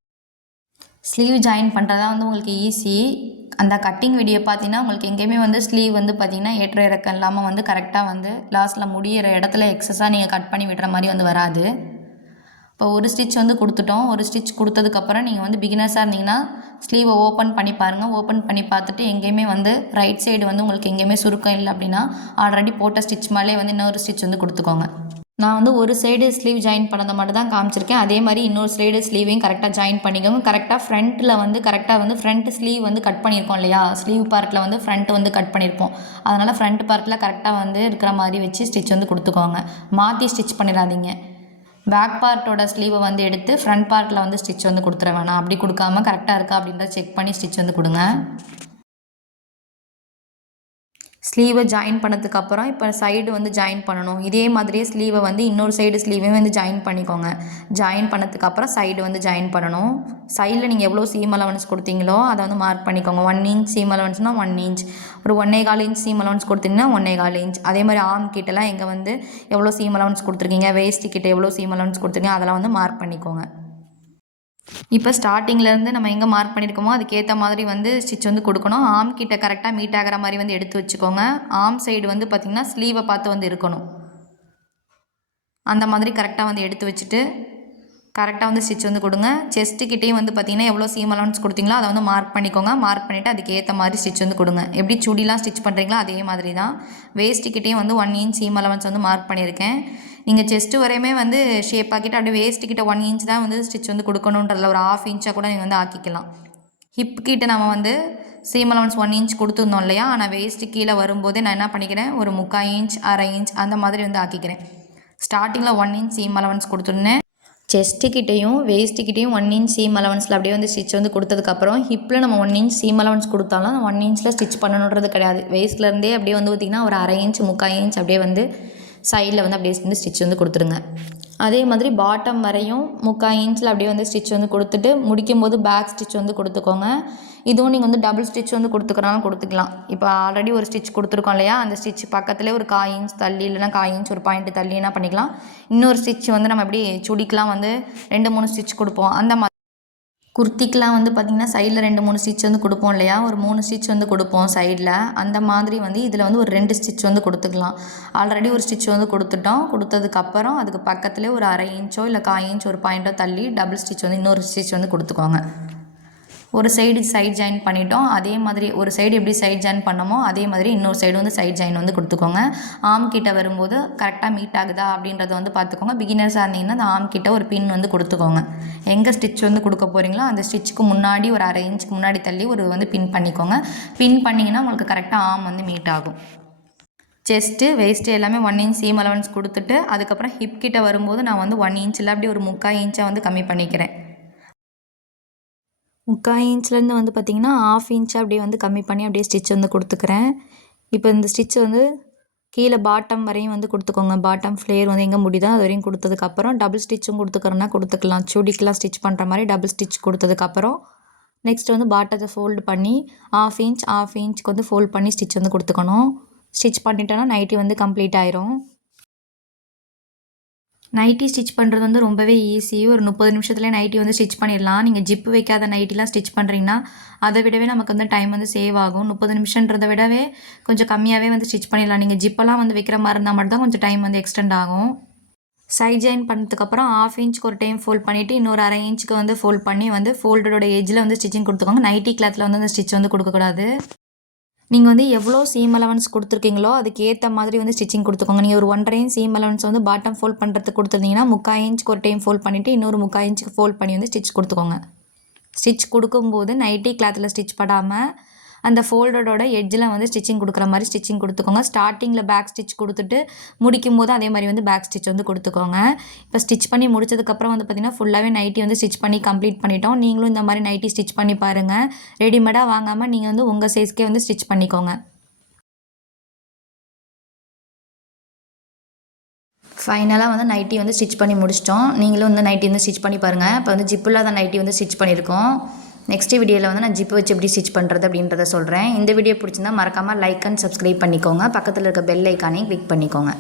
ஸ்லீவ் ஜாயின் பண்ணுறதா வந்து உங்களுக்கு ஈஸி. அந்த கட்டிங் வீடியோ பார்த்தீங்கன்னா உங்களுக்கு எங்கேயுமே வந்து ஸ்லீவ் வந்து பார்த்திங்கன்னா ஏற்ற இறக்கம் இல்லாமல் வந்து கரெக்டாக வந்து லாஸ்ட்டில் முடிகிற இடத்துல எக்ஸஸாக நீங்கள் கட் பண்ணி விடுற மாதிரி வந்து வராது. இப்போ ஒரு ஸ்டிச் வந்து கொடுத்துட்டோம். ஒரு ஸ்டிச் கொடுத்ததுக்கப்புறம் நீங்கள் வந்து பிகினர்ஸாக இருந்தீங்கன்னா ஸ்லீவை ஓப்பன் பண்ணி பாருங்கள். ஓப்பன் பண்ணி பார்த்துட்டு எங்கேயுமே வந்து ரைட் சைடு வந்து உங்களுக்கு எங்கேயுமே சுருக்கம் இல்லை அப்படின்னா ஆல்ரெடி போட்ட ஸ்டிச் மேலே வந்து இன்னொரு ஸ்டிச் வந்து கொடுத்துக்கோங்க. நான் வந்து ஒரு சைடு ஸ்லீவ் ஜாயின் பண்ணதை மட்டும் தான் காமிச்சிருக்கேன். அதே மாதிரி இன்னொரு சைடு ஸ்லீவையும் கரெக்டாக ஜாயின் பண்ணிக்கோங்க. கரெக்டாக ஃப்ரண்ட்டில் வந்து கரெக்டாக வந்து ஃப்ரண்ட் ஸ்லீவ் வந்து கட் பண்ணியிருக்கோம் இல்லையா, ஸ்லீவ் பார்ட்டில் வந்து ஃப்ரண்ட் வந்து கட் பண்ணியிருப்போம். அதனால் ஃப்ரண்ட் பார்ட்டில் கரெக்டாக வந்து இருக்கிற மாதிரி வச்சு ஸ்டிச் வந்து கொடுத்துக்கோங்க. மாற்றி ஸ்டிச் பண்ணிடாதீங்க. பேக் பார்ட்டோட ஸ்லீவை வந்து எடுத்து ஃப்ரண்ட் பார்ட்டில் வந்து ஸ்டிச் வந்து கொடுத்துட வேணாம். அப்படி கொடுக்காமல் கரெக்டாக இருக்கா அப்படின்றத செக் பண்ணி ஸ்டிச் வந்து கொடுங்க. ஸ்லீவை ஜாயின் பண்ணதுக்கப்புறம் இப்போ சைடு வந்து ஜாயின் பண்ணணும். இதே மாதிரியே ஸ்லீவை வந்து இன்னொரு சைடு ஸ்லீவையும் வந்து ஜாயின் பண்ணிக்கோங்க. ஜாயின் பண்ணதுக்கப்புறம் சைடு வந்து ஜாயின் பண்ணணும். சைடில் நீங்கள் எவ்வளோ சீம் அலவன்ஸ் கொடுத்தீங்களோ அதை வந்து மார்க் பண்ணிக்கோங்க. 1 இன்ச் சீம் அலவன்ஸ்னால் 1 இன்ச், ஒரு 1.25 இன்ச் சீம் அலவன்ஸ் கொடுத்தீங்கன்னா 1.25 இன்ச். அதே மாதிரி ஆர்ம் கிட்டலாம் எங்கே வந்து எவ்வளோ சீம் அலவன்ஸ் கொடுத்துருக்கீங்க, வேஸ்ட்டு கிட்ட எவ்வளோ சீம் அலவன்ஸ் கொடுத்துருக்கீங்க அதெல்லாம் வந்து மார்க் பண்ணிக்கோங்க. இப்போ ஸ்டார்டிங்லேருந்து நம்ம எங்கே மார்க் பண்ணியிருக்கோமோ அதுக்கேற்ற மாதிரி வந்து ஸ்டிச் வந்து கொடுக்கணும். ஆர்ம் கிட்ட கரெக்டாக மீட் ஆகிற மாதிரி வந்து எடுத்து வச்சுக்கோங்க. ஆர்ம் சைடு வந்து பார்த்திங்கன்னா ஸ்லீவை பார்த்து வந்து இருக்கணும். அந்த மாதிரி கரெக்டாக வந்து எடுத்து வச்சுட்டு கரெக்டாக வந்து ஸ்டிச் வந்து கொடுங்க. செஸ்ட்டுக்கிட்டேயும் வந்து பார்த்திங்கன்னா எவ்வளோ சீம் அலவன்ஸ் கொடுத்தீங்களோ அதை வந்து மார்க் பண்ணிக்கோங்க. மார்க் பண்ணிவிட்டு அதுக்கு ஏற்ற மாதிரி ஸ்டிச் வந்து கொடுங்க. எப்படி சுடிலாம் ஸ்டிச் பண்ணுறீங்களோ அதே மாதிரி தான். வேஸ்ட்டுக்கிட்டேயும் வந்து 1 இன்ச் சீம் அலவன்ஸ் வந்து மார்க் பண்ணியிருக்கேன். நீங்கள் செஸ்ட்டு வரையுமே வந்து ஷேப் ஆக்கிட்டு அப்படியே வேஸ்ட்டுக்கிட்ட 1 இன்ச் தான் வந்து ஸ்டிச் வந்து கொடுக்கணுன்றதில் ஒரு 1/2 இன்ச்சாக கூட நீங்கள் வந்து ஆக்கிக்கலாம். ஹிப் கிட்ட நம்ம வந்து சீம் அலவன்ஸ் 1 இன்ச் கொடுத்துருந்தோம் இல்லையா, ஆனால் வேஸ்ட்டு கீழே வரும்போதே நான் என்ன பண்ணிக்கிறேன், ஒரு 3/4 இன்ச் 1/2 இன்ச் அந்த மாதிரி வந்து ஆக்கிக்கிறேன். ஸ்டார்டிங்கில் 1 இன்ச் சீம் அலவன்ஸ் கொடுத்துருந்தேன். செஸ்ட்டுக்கிட்டையும் வேஸ்ட்டுக்கிட்டையும் 1 இன்ச் சீம் அலவன்ஸில் அப்படியே வந்து ஸ்டிச் வந்து கொடுத்ததுக்கப்புறம் ஹிப்பில் நம்ம 1 இன்ச் சீம் அலவன்ஸ் கொடுத்தாலும் 1 இன்ச்சில் ஸ்டிச் பண்ணணுன்றது கிடையாது. வேஸ்ட்லேருந்தே அப்படியே வந்து பார்த்திங்கன்னா ஒரு 1/2 இன்ச் 3/4 இன்ச் அப்படியே வந்து சைடில் வந்து அப்படியே வந்து ஸ்டிச் வந்து கொடுத்துருங்க. அதே மாதிரி பாட்டம் வரையும் 3/4 இன்ச்சில் அப்படியே வந்து ஸ்டிச் வந்து கொடுத்துட்டு முடிக்கும்போது பேக் ஸ்டிச் வந்து கொடுத்துக்கோங்க. இதுவும் நீங்கள் வந்து டபுள் ஸ்டிச் வந்து கொடுத்துக்கிறனாலும் கொடுத்துக்கலாம். இப்போ ஆல்ரெடி ஒரு ஸ்டிச் கொடுத்துருக்கோம் இல்லையா, அந்த ஸ்டிச் பக்கத்துலேயே ஒரு 1/4 இன்ச் தள்ளி இல்லைனா 1/4 இன்ச் ஒரு பாயிண்ட் தள்ளி என்ன பண்ணிக்கலாம், இன்னொரு ஸ்டிச் வந்து நம்ம எப்படி சுடிக்கெலாம் வந்து 2-3 ஸ்டிச் கொடுப்போம் அந்த மாதிரி குர்த்திக்கெலாம் வந்து பார்த்திங்கன்னா சைடில் 2-3 ஸ்டிச் வந்து கொடுப்போம் இல்லையா, ஒரு 3 ஸ்டிச் வந்து கொடுப்போம் சைடில். அந்த மாதிரி வந்து இதில் வந்து ஒரு 2 ஸ்டிச் வந்து கொடுத்துக்கலாம். ஆல்ரெடி ஒரு ஸ்டிச் வந்து கொடுத்துட்டோம். கொடுத்ததுக்கப்புறம் அதுக்கு பக்கத்துலேயே ஒரு 1/2 இன்ச்சோ இல்லை 1/4 இன்ச் ஒரு பாயிண்ட்டோ தள்ளி டபுள் ஸ்டிச் வந்து இன்னொரு ஸ்டிச் வந்து கொடுத்துக்கோங்க. ஒரு சைடு சைட் ஜாயின் பண்ணிட்டோம். அதே மாதிரி ஒரு சைடு எப்படி சைட் ஜாயின் பண்ணமோ அதே மாதிரி இன்னொரு சைடு வந்து சைட் ஜாயின் வந்து கொடுத்துக்கோங்க. ஆர்ம் கிட்ட வரும்போது கரெக்டாக மீட் ஆகுதா அப்படின்றத வந்து பார்த்துக்கோங்க. பிகினர்ஸாக இருந்தீங்கன்னா அந்த ஆர்ம் கிட்ட ஒரு பின் வந்து கொடுத்துக்கோங்க. எங்கே ஸ்டிச் வந்து கொடுக்க போகிறீங்களோ அந்த ஸ்டிச்சுக்கு முன்னாடி ஒரு 1/2 இன்ச்சுக்கு முன்னாடி தள்ளி ஒரு வந்து பின் பண்ணிக்கோங்க. பின் பண்ணிங்கன்னா உங்களுக்கு கரெக்டாக ஆர்ம் வந்து மீட் ஆகும். செஸ்ட்டு வேஸ்ட்டு எல்லாமே 1 இன்ச் சீம் அலவன்ஸ் கொடுத்துட்டு அதுக்கப்புறம் ஹிப் கிட்ட வரும்போது நான் வந்து 1 இன்ச்சில் அப்படி ஒரு 3/4 இன்ச்சை வந்து கம்மி பண்ணிக்கிறேன். 3/4 இன்ச்லேருந்து வந்து பார்த்திங்கன்னா 1/2 இன்ச் அப்படியே வந்து கம்மி பண்ணி அப்படியே ஸ்டிச் வந்து கொடுத்துக்கிறேன். இப்போ இந்த ஸ்டிச் வந்து கீழே பாட்டம் வரையும் வந்து கொடுத்துக்கோங்க. பாட்டம் ஃப்ளேர் வந்து எங்கே முடியுதோ அது வரையும் கொடுத்ததுக்கப்புறம் டபுள் ஸ்டிச்சும் கொடுத்துக்கிறோன்னா கொடுத்துக்கலாம். சுடிக்கெலாம் ஸ்டிச் பண்ணுற மாதிரி டபுள் ஸ்டிச் கொடுத்ததுக்கப்புறம் நெக்ஸ்ட் வந்து பாட்டத்தை ஃபோல்டு பண்ணி 1/2 இன்ச்சுக்கு வந்து ஃபோல்ட் பண்ணி ஸ்டிச் வந்து கொடுத்துக்கணும். ஸ்டிச் பண்ணிட்டோன்னா நைட்டி வந்து கம்ப்ளீட் ஆயிரும். நைட்டி ஸ்டிச் பண்ணுறது வந்து ரொம்பவே ஈஸி. ஒரு 30 நிமிஷத்துலேயே நைட்டி வந்து ஸ்டிச் பண்ணிடலாம். நீங்கள் ஜிப்பு வைக்காத நைட்டிலாம் ஸ்டிச் பண்ணுறீங்கன்னா அதை விடவே நமக்கு வந்து டைம் வந்து சேவ் ஆகும். 30 நிமிஷன்றதை விடவே கொஞ்சம் கம்மியாகவே வந்து ஸ்டிச் பண்ணிடலாம். நீங்கள் ஜிப்பெல்லாம் வந்து வைக்கிற மாதிரி இருந்தால் மட்டும் தான் கொஞ்சம் டைம் வந்து எக்ஸ்டெண்ட் ஆகும். சைட் ஜாயின் பண்ணதுக்கப்புறம் 1/2 இன்ச்சுக்கு ஒரு டைம் ஃபோல்ட் பண்ணிவிட்டு இன்னொரு 1/2 இன்ச்சுக்கு வந்து ஃபோல்ட் பண்ணி வந்து ஃபோல்டோட எஜ்ஜில் வந்து ஸ்டிச்சிங் கொடுத்துக்கோங்க. நைட்டி கிளாத்தில் வந்து அந்த ஸ்டிச் வந்து கொடுக்கக்கூடாது. நீங்கள் வந்து எவ்வளோ சீம் அலவன்ஸ் கொடுத்துருக்கீங்களோ அதுக்கு ஏற்ற மாதிரி வந்து ஸ்டிச்சிங் கொடுத்துக்கோங்க. நீங்கள் ஒரு 1/2 இன்ச் சீம் அலவன்ஸ் வந்து பாட்டம் ஃபோல்ட் பண்ணுறதுக்கு கொடுத்துருந்தீங்கன்னா 3/4 இன்ச்சுக்கு ஒரு டைம் ஃபோல்ட் பண்ணிவிட்டு இன்னொரு 3/4 இன்ச்சுக்கு ஃபோல்ட் பண்ணி வந்து ஸ்டிச் கொடுத்துக்கோங்க. ஸ்டிச் கொடுக்கும்போது நைட்டி கிளாத்தில் ஸ்டிச் படாமல் அந்த ஃபோல்டரோட எட்ஜில் வந்து ஸ்டிச்சிங் கொடுக்குற மாதிரி ஸ்டிச்சிங் கொடுத்துக்கோங்க. ஸ்டார்டிங்கில் பேக் ஸ்டிச் கொடுத்துட்டு முடிக்கும் போது அதே மாதிரி வந்து பேக் ஸ்டிச் வந்து கொடுத்துக்கோங்க. இப்போ ஸ்டிச் பண்ணி முடிச்சதுக்கப்புறம் வந்து பார்த்திங்கன்னா ஃபுல்லாகவே நைட்டி வந்து ஸ்டிச் பண்ணி கம்ப்ளீட் பண்ணிட்டோம். நீங்களும் இந்த மாதிரி நைட்டி ஸ்டிச் பண்ணி பாருங்கள். ரெடிமேடாக வாங்காமல் நீங்கள் வந்து உங்கள் சைஸ்க்கே வந்து ஸ்டிச் பண்ணிக்கோங்க. ஃபைனலாக வந்து நைட்டி வந்து ஸ்டிச் பண்ணி முடிச்சிட்டோம். நீங்களும் வந்து நைட்டி வந்து ஸ்டிச் பண்ணி பாருங்கள். இப்போ வந்து ஜிப் இல்லாத நைட்டி வந்து ஸ்டிச் பண்ணியிருக்கோம். நெக்ஸ்ட் வீடியோவில் வந்து நான் ஜிப்பு வச்சு எப்படி ஸ்டிச் பண்ணுறது அப்படின்றத சொல்கிறேன். இந்த வீடியோ பிடிச்சிருந்தா மறக்காமல் லைக் அண்ட் சப்ஸ்கிரைப் பண்ணிக்கோங்க. பக்கத்தில் இருக்க பெல் ஐக்கானையும் கிளிக் பண்ணிக்கோங்க.